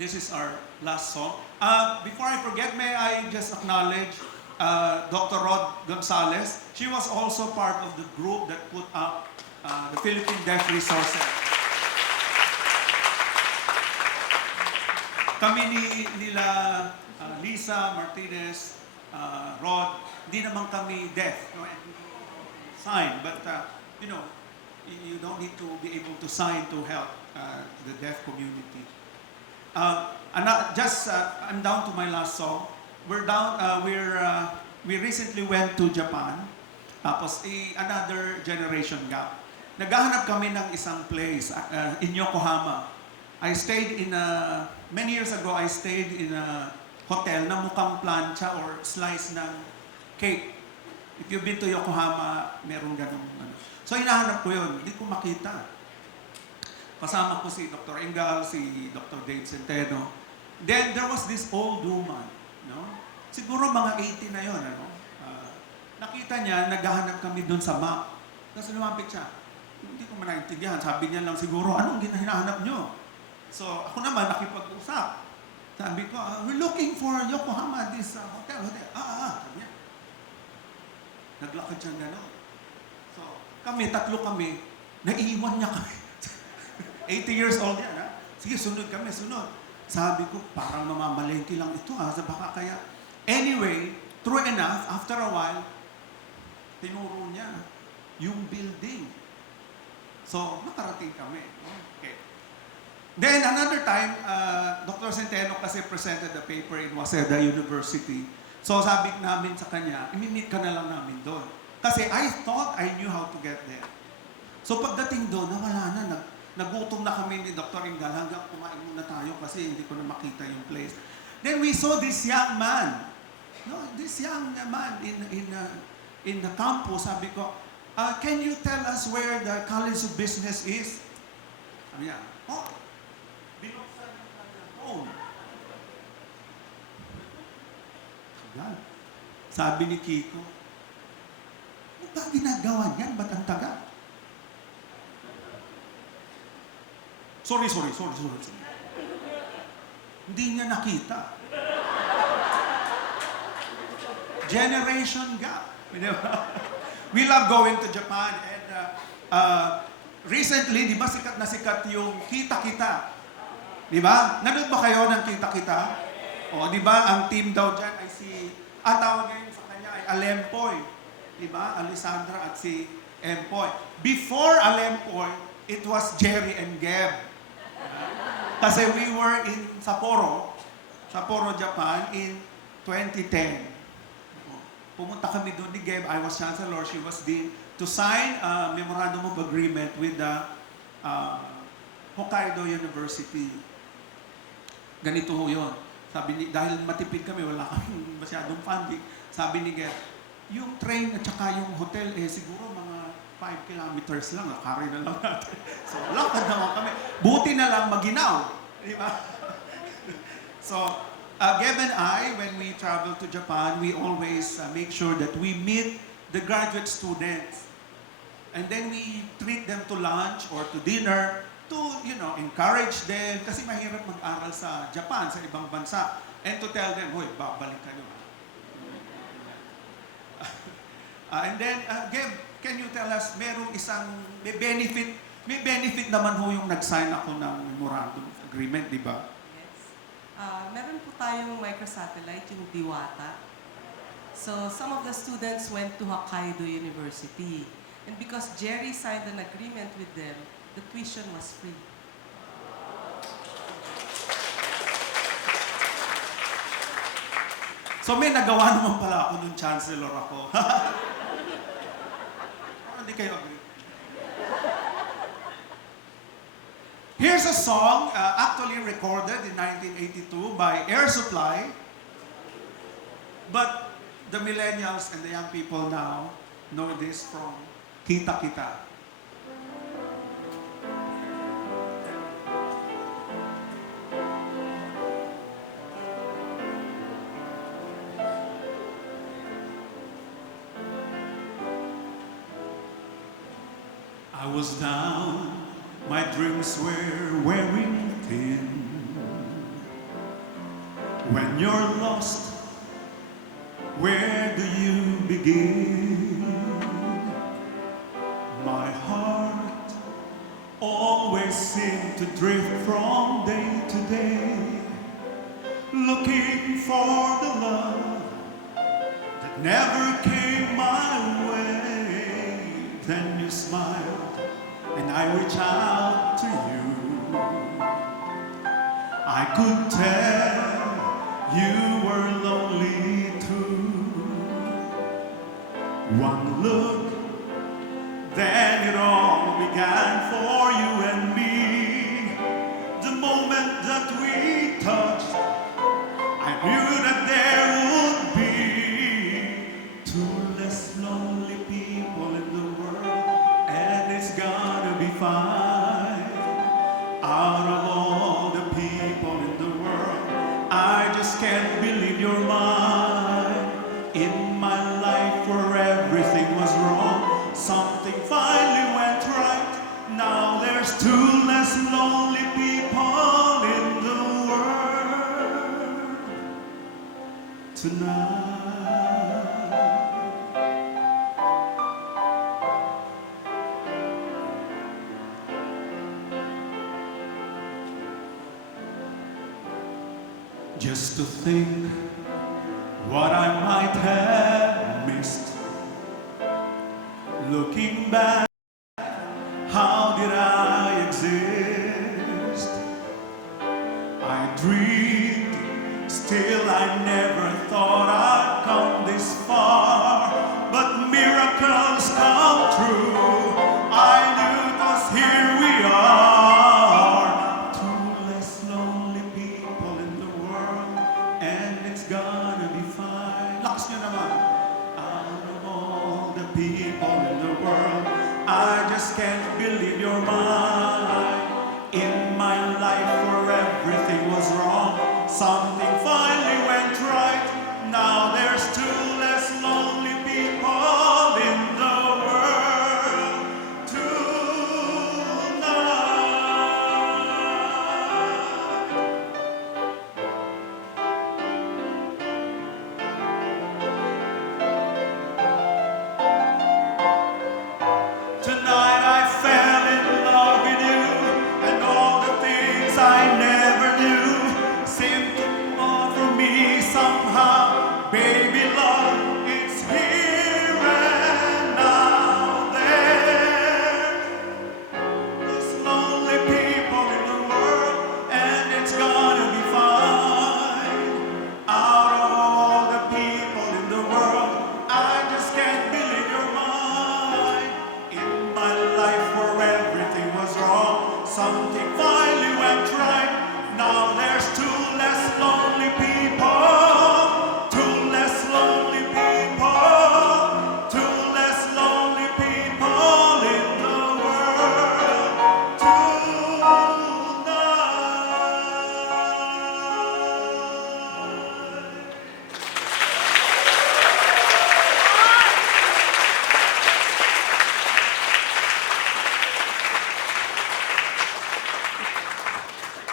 This is our last song. Before I forget, may I just acknowledge Dr. Rod Gonzalez. She was also part of the group that put up the Philippine Deaf Resource Center. Kami nila Lisa Martinez, Rod, hindi naman kami deaf. No? Sign, but you know, you don't need to be able to sign to help the deaf community. I'm down to my last song. We're down. We recently went to Japan. Tapos another generation gap. Naghahanap kami ng isang place in Yokohama. I stayed in many years ago. I stayed in a hotel na mukhang plancha or slice ng cake. If you've been to Yokohama, meron ganun. So hinahanap ko yun. Hindi ko makita. Kasama ko si Dr. Engal, si Dr. Dave Centeno. Then there was this old woman, no? Siguro mga 80 na yon, ano? Nakita niya, naghahanap kami doon sa map. Tapos lumapit siya. Hindi ko manaintindihan. Sabi niya lang siguro, anong hinahanap niyo? So ako naman nakipag-usap. Sabi ko, we're looking for Yokohama, this hotel. Sabi niya. Naglakad siya gano'n. So tatlo kami, naiiwan niya kami. 80 years old yan, ha? Sige, sunod kami, sunod. Sabi ko, parang mamamalengke lang ito, ha? Baka kaya. Anyway, true enough, after a while, tinuro niya yung building. So, nakarating kami. Okay. Then, another time, Dr. Centeno kasi presented the paper in Waseda University. So, sabi namin sa kanya, imimit ka na lang namin doon. Kasi I thought I knew how to get there. So, pagdating doon, nawala na. Nagutom na kami ni Dr. Ingal hanggang kumain muna tayo kasi hindi ko na makita yung place. Then we saw this young man. No, this young man in the campus. Sabi ko, can you tell us where the College of Business is? Sabi niya, binuksan ng kanyang phone. Sabi ni Kiko, ano ba ginagawa niyan? Ba't ang taga? Sorry. Hindi niya nakita. Generation gap. We love going to Japan and recently, di ba sikat na sikat yung Kita-Kita? Di ba? Nanood ba kayo ng Kita-Kita? O, di ba? Ang team daw dyan ay tawag ngayon sa kanya ay Alempoy. Di ba? Alessandra at si Empoy. Before Alempoy, it was Jerry and Geb. Kasi we were in Sapporo, Japan in 2010. Pumunta kami doon ni Geb, I was Chancellor, she was Dean, to sign a memorandum of agreement with the Hokkaido University. Ganito ho yun. Sabi ni, dahil matipid kami, wala kaming masyadong funding, sabi ni Geb, yung train at saka yung hotel, siguro mga 5 kilometers lang, nakari na lang natin. So, lakad naman kami. Buti na lang maginaw. Di ba? So, Geb and I, when we travel to Japan, we always make sure that we meet the graduate students. And then we treat them to lunch or to dinner to, encourage them kasi mahirap mag-aral sa Japan, sa ibang bansa. And to tell them, hoy, babalik kayo. And then, Gab, can you tell us, may benefit naman ho yung nag-sign ako ng memorandum of agreement, di ba? Yes. Meron po tayong microsatellite, yung Diwata. So, some of the students went to Hokkaido University. And because Jerry signed an agreement with them, the tuition was free. So may nagawa naman pala ako nung chancellor ako. Hindi kayo agree? Here's a song actually recorded in 1982 by Air Supply. But the millennials and the young people now know this from Kita Kita. I was down, my dreams were wearing thin. When you're lost, where do you begin? My heart always seemed to drift from day to day, looking for the love that never came my way. Then you smiled and I reached out to you. I could tell you were lonely too. One look, then it all began for you and me. The moment that we touched, I knew that there would be two less lonely people in the world, and it's gonna be fine. Out of all the people in the world, I just can't believe you're mine. In my life where everything was wrong, something finally went right. Now there's two less lonely people in the world tonight. Just to think what I might have missed. Looking back, how did I exist? I dreamed, still I never thought I'd come this far. But miracles come true. I knew 'cause here we are. Two less lonely people in the world, and it's gonna be fine. Lakas nyo naman. Out of all the people in the world, I just can't believe you're mine. In my life where everything was wrong, something finally went right. Now there's two less lonely people in the world tonight. Tonight I fell in love with you, and all the things I never knew seemed to offer me somehow. Baby love, it's here and now. There's lonely people in the world, and it's gonna be fine. Out of all the people in the world, I just can't believe you're mine. In my life where everything was wrong, something finally went right. Now there's two less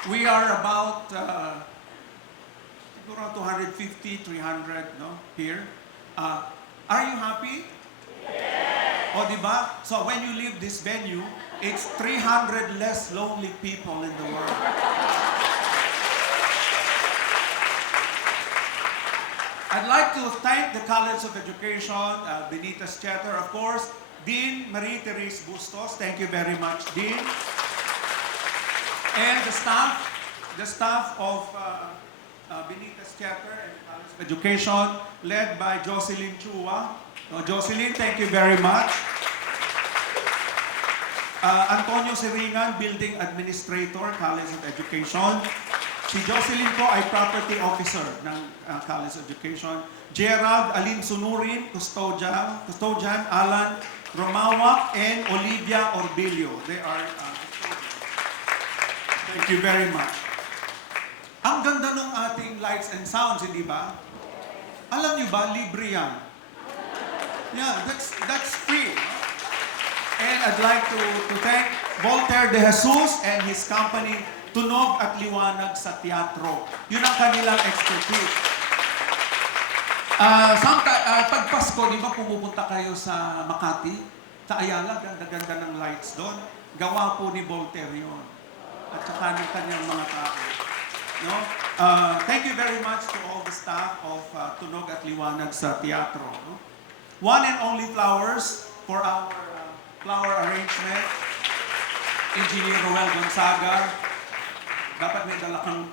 We are about siguro 250, 300 no, here. Are you happy? Yes! O, di ba? So when you leave this venue, it's 300 less lonely people in the world. I'd like to thank the College of Education, Benitez Theater, of course, Dean Marie-Therese Bustos. Thank you very much, Dean. And the staff of Benitez Theater and College of Education, led by Jocelyn Chua. Jocelyn, thank you very much. Antonio Seringan, Building Administrator, College of Education. Si Jocelyn po ay Property Officer ng College of Education. Gerald Alin Sunurin, Custodian Alan Romawak, and Olivia Orbilio. They are thank you very much. Ang ganda ng ating lights and sounds, hindi ba? Alam niyo ba, libre yan. Yeah, that's free. No? And I'd like to thank Voltaire de Jesus and his company, Tunog at Liwanag sa Teatro. Yun ang kanilang expertise. Pag Pasko, di ba pumupunta kayo sa Makati? Sa Ayala, ganda-ganda ng lights doon. Gawa po ni Voltaire yun. At saka ng kanyang mga tao. No? Thank you very much to all the staff of Tunog at Liwanag sa Teatro. No? One and only flowers for our flower arrangement. Engineer Roel Gonzaga. Dapat may dala kang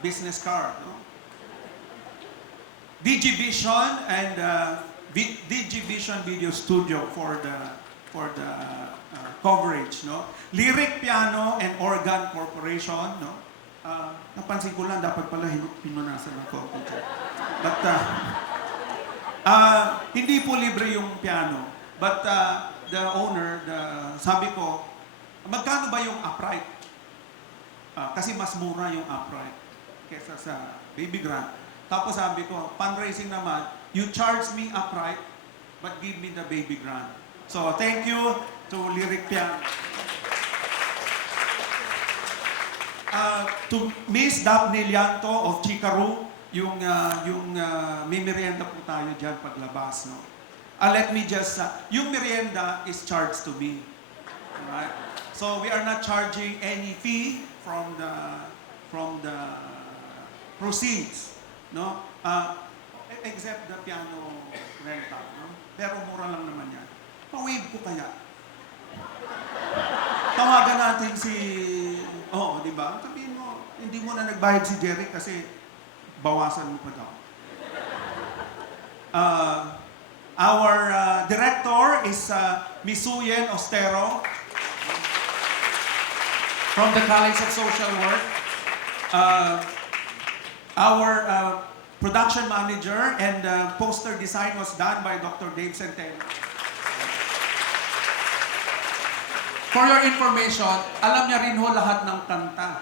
business card. No? Digivision and Digivision Video Studio for the coverage. No? Lyric Piano and Organ Corporation. No? Napansin ko lang, dapat pala pinunasan ng konti dyan. But, hindi po libre yung piano. But the owner, sabi ko, magkano ba yung upright? Kasi mas mura yung upright kesa sa baby grand. Tapos sabi ko, fundraising naman, you charge me upright, but give me the baby grand. So, thank you to Lyric Piano. To Miss Daphne Lianto of Chikaru, yung may merienda po tayo dyan paglabas, no? Let me just, yung merienda is charged to me. Alright? So we are not charging any fee from the proceeds, no? Except the piano rental, no? Pero mura lang naman yan. Pa-wave ko kaya. Tawagan natin si, di ba? Sabihin mo, hindi mo na nagbayad si Jerry kasi bawasan mo pa daw. Our director is Miss Suyen Ostero from the College of Social Work. Our production manager and poster design was done by Dr. Dave Centeno. For your information, alam niya rin ho lahat ng kanta.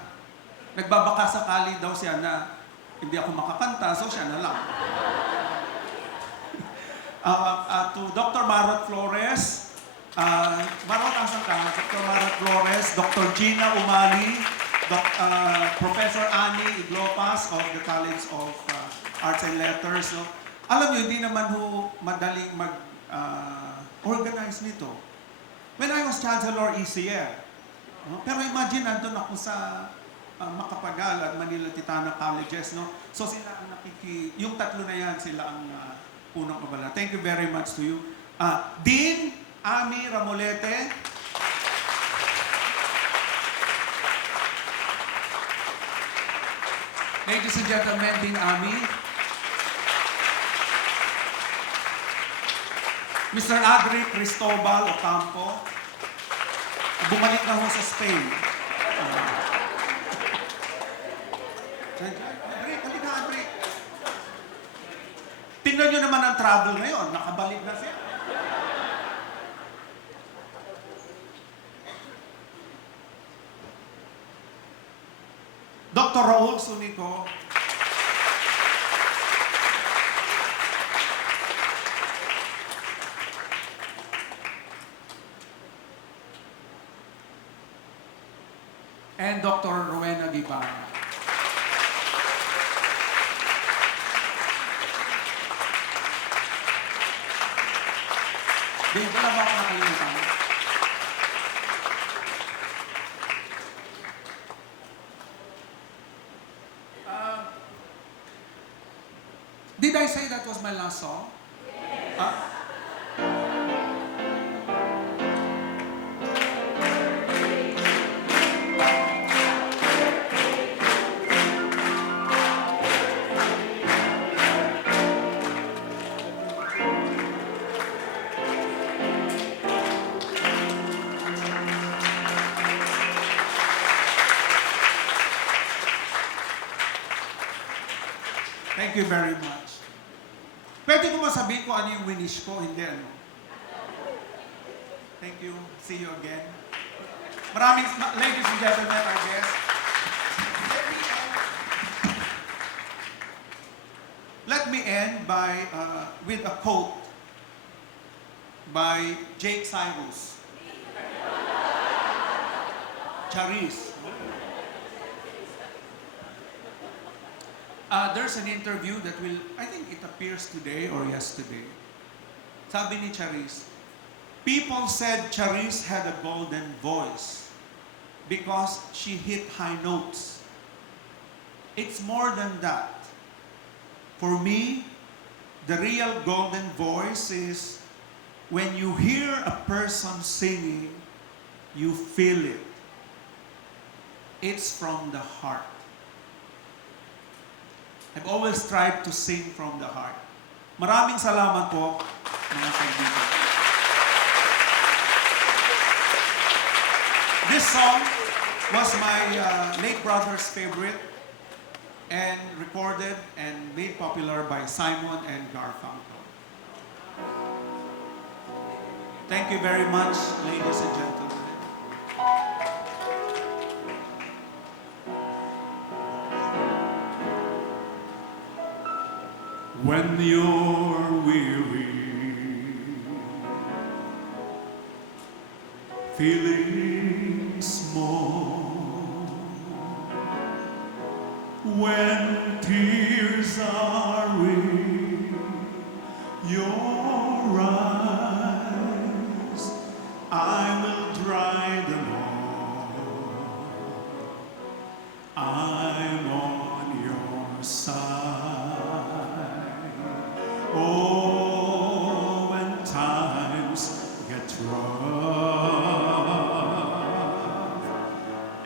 Nagbabaka sakali daw siya na hindi ako makakanta, so siya na lang. To Dr. Marot Flores, Marot, asan ka? Dr. Marot Flores, Dr. Gina Umali, Professor Annie Iglopas of the College of Arts and Letters. So, alam niyo, hindi naman ho madaling mag-organize nito. When I was Chancellor ECL, pero imagine, nandun ako sa Makapagal at Manila Titana Colleges, no? So sila ang yung tatlo na yan, sila ang unang kabala. Thank you very much to you. Dean Ami Ramolete. Ladies and gentlemen, Dean Ami. Mr. Adri Cristobal Ocampo. Bumalik na ho sa Spain. Adri, halika Adri. Tingnan nyo naman ang travel ngayon. Nakabalik na siya. Dr. Raul Sunico. And Dr. Rowena Guevara. Dave, wala ba ako nakalimutan? Did I say that was my last song? Thank you very much. Pwede ko masabihin ko ano yung winish ko? Hindi, ano? Thank you. See you again. Ladies and gentlemen, I guess. Let me end by, with a quote by Jake Cyrus. Charis. There's an interview that will, I think it appears today or yesterday. Sabi ni Charis, people said Charis had a golden voice because she hit high notes. It's more than that. For me, the real golden voice is when you hear a person singing, you feel it. It's from the heart. I've always tried to sing from the heart. Maraming salamat po, mga kaibigan. This song was my late brother's favorite and recorded and made popular by Simon and Garfunkel. Thank you very much, ladies and gentlemen. When you're weary, feeling small, when tears are in your eyes, I will dry them all. I'm on your side. Oh, when times get rough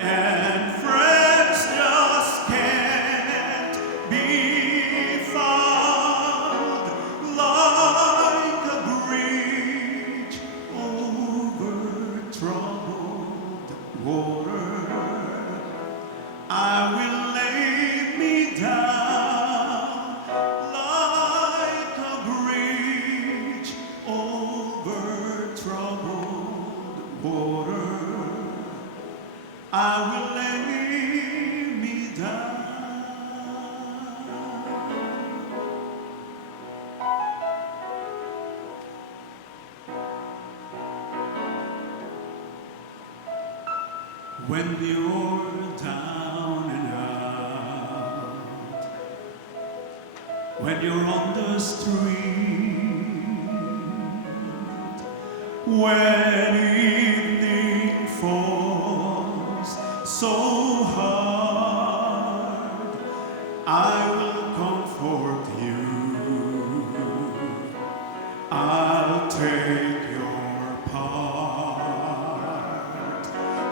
and friends just can't be found, like a bridge over troubled water, I will lay me down. I will lay me down. When you're down and out, when you're on the street, when evening falls so hard, I will comfort you. I'll take your part.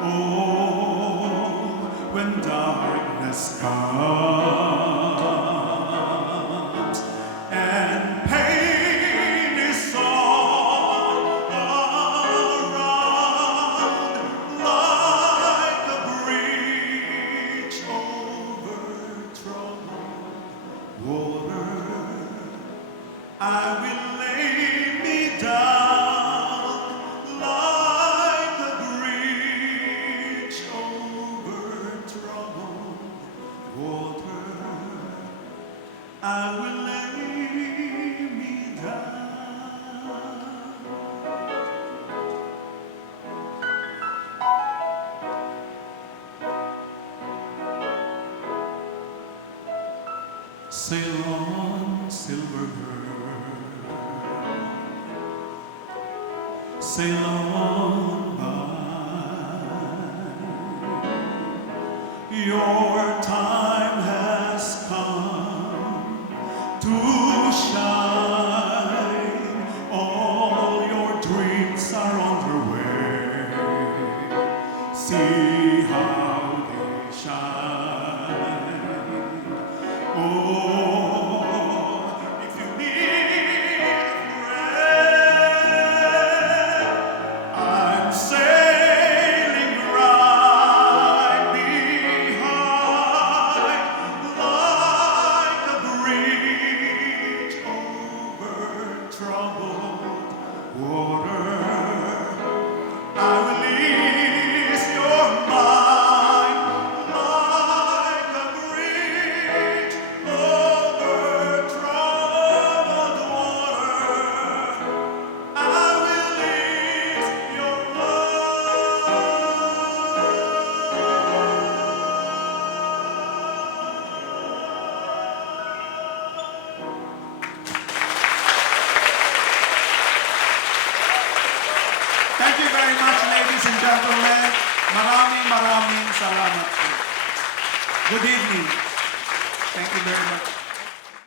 Oh, when darkness comes and pain is all around, like a bridge over troubled water, I will lay me down, like a bridge over troubled water. I will lay me down. Sail on, silver girl. Sail on by. Your time has come to shine. All your dreams are on their way. See how they shine. Oh, if you need a friend, I'm sailing right behind, like a bridge over troubled water. I will ease your mind, like a bridge over troubled water. I will ease your Thank you very much, ladies and gentlemen. Maraming salamat po. Good evening. Thank you very much.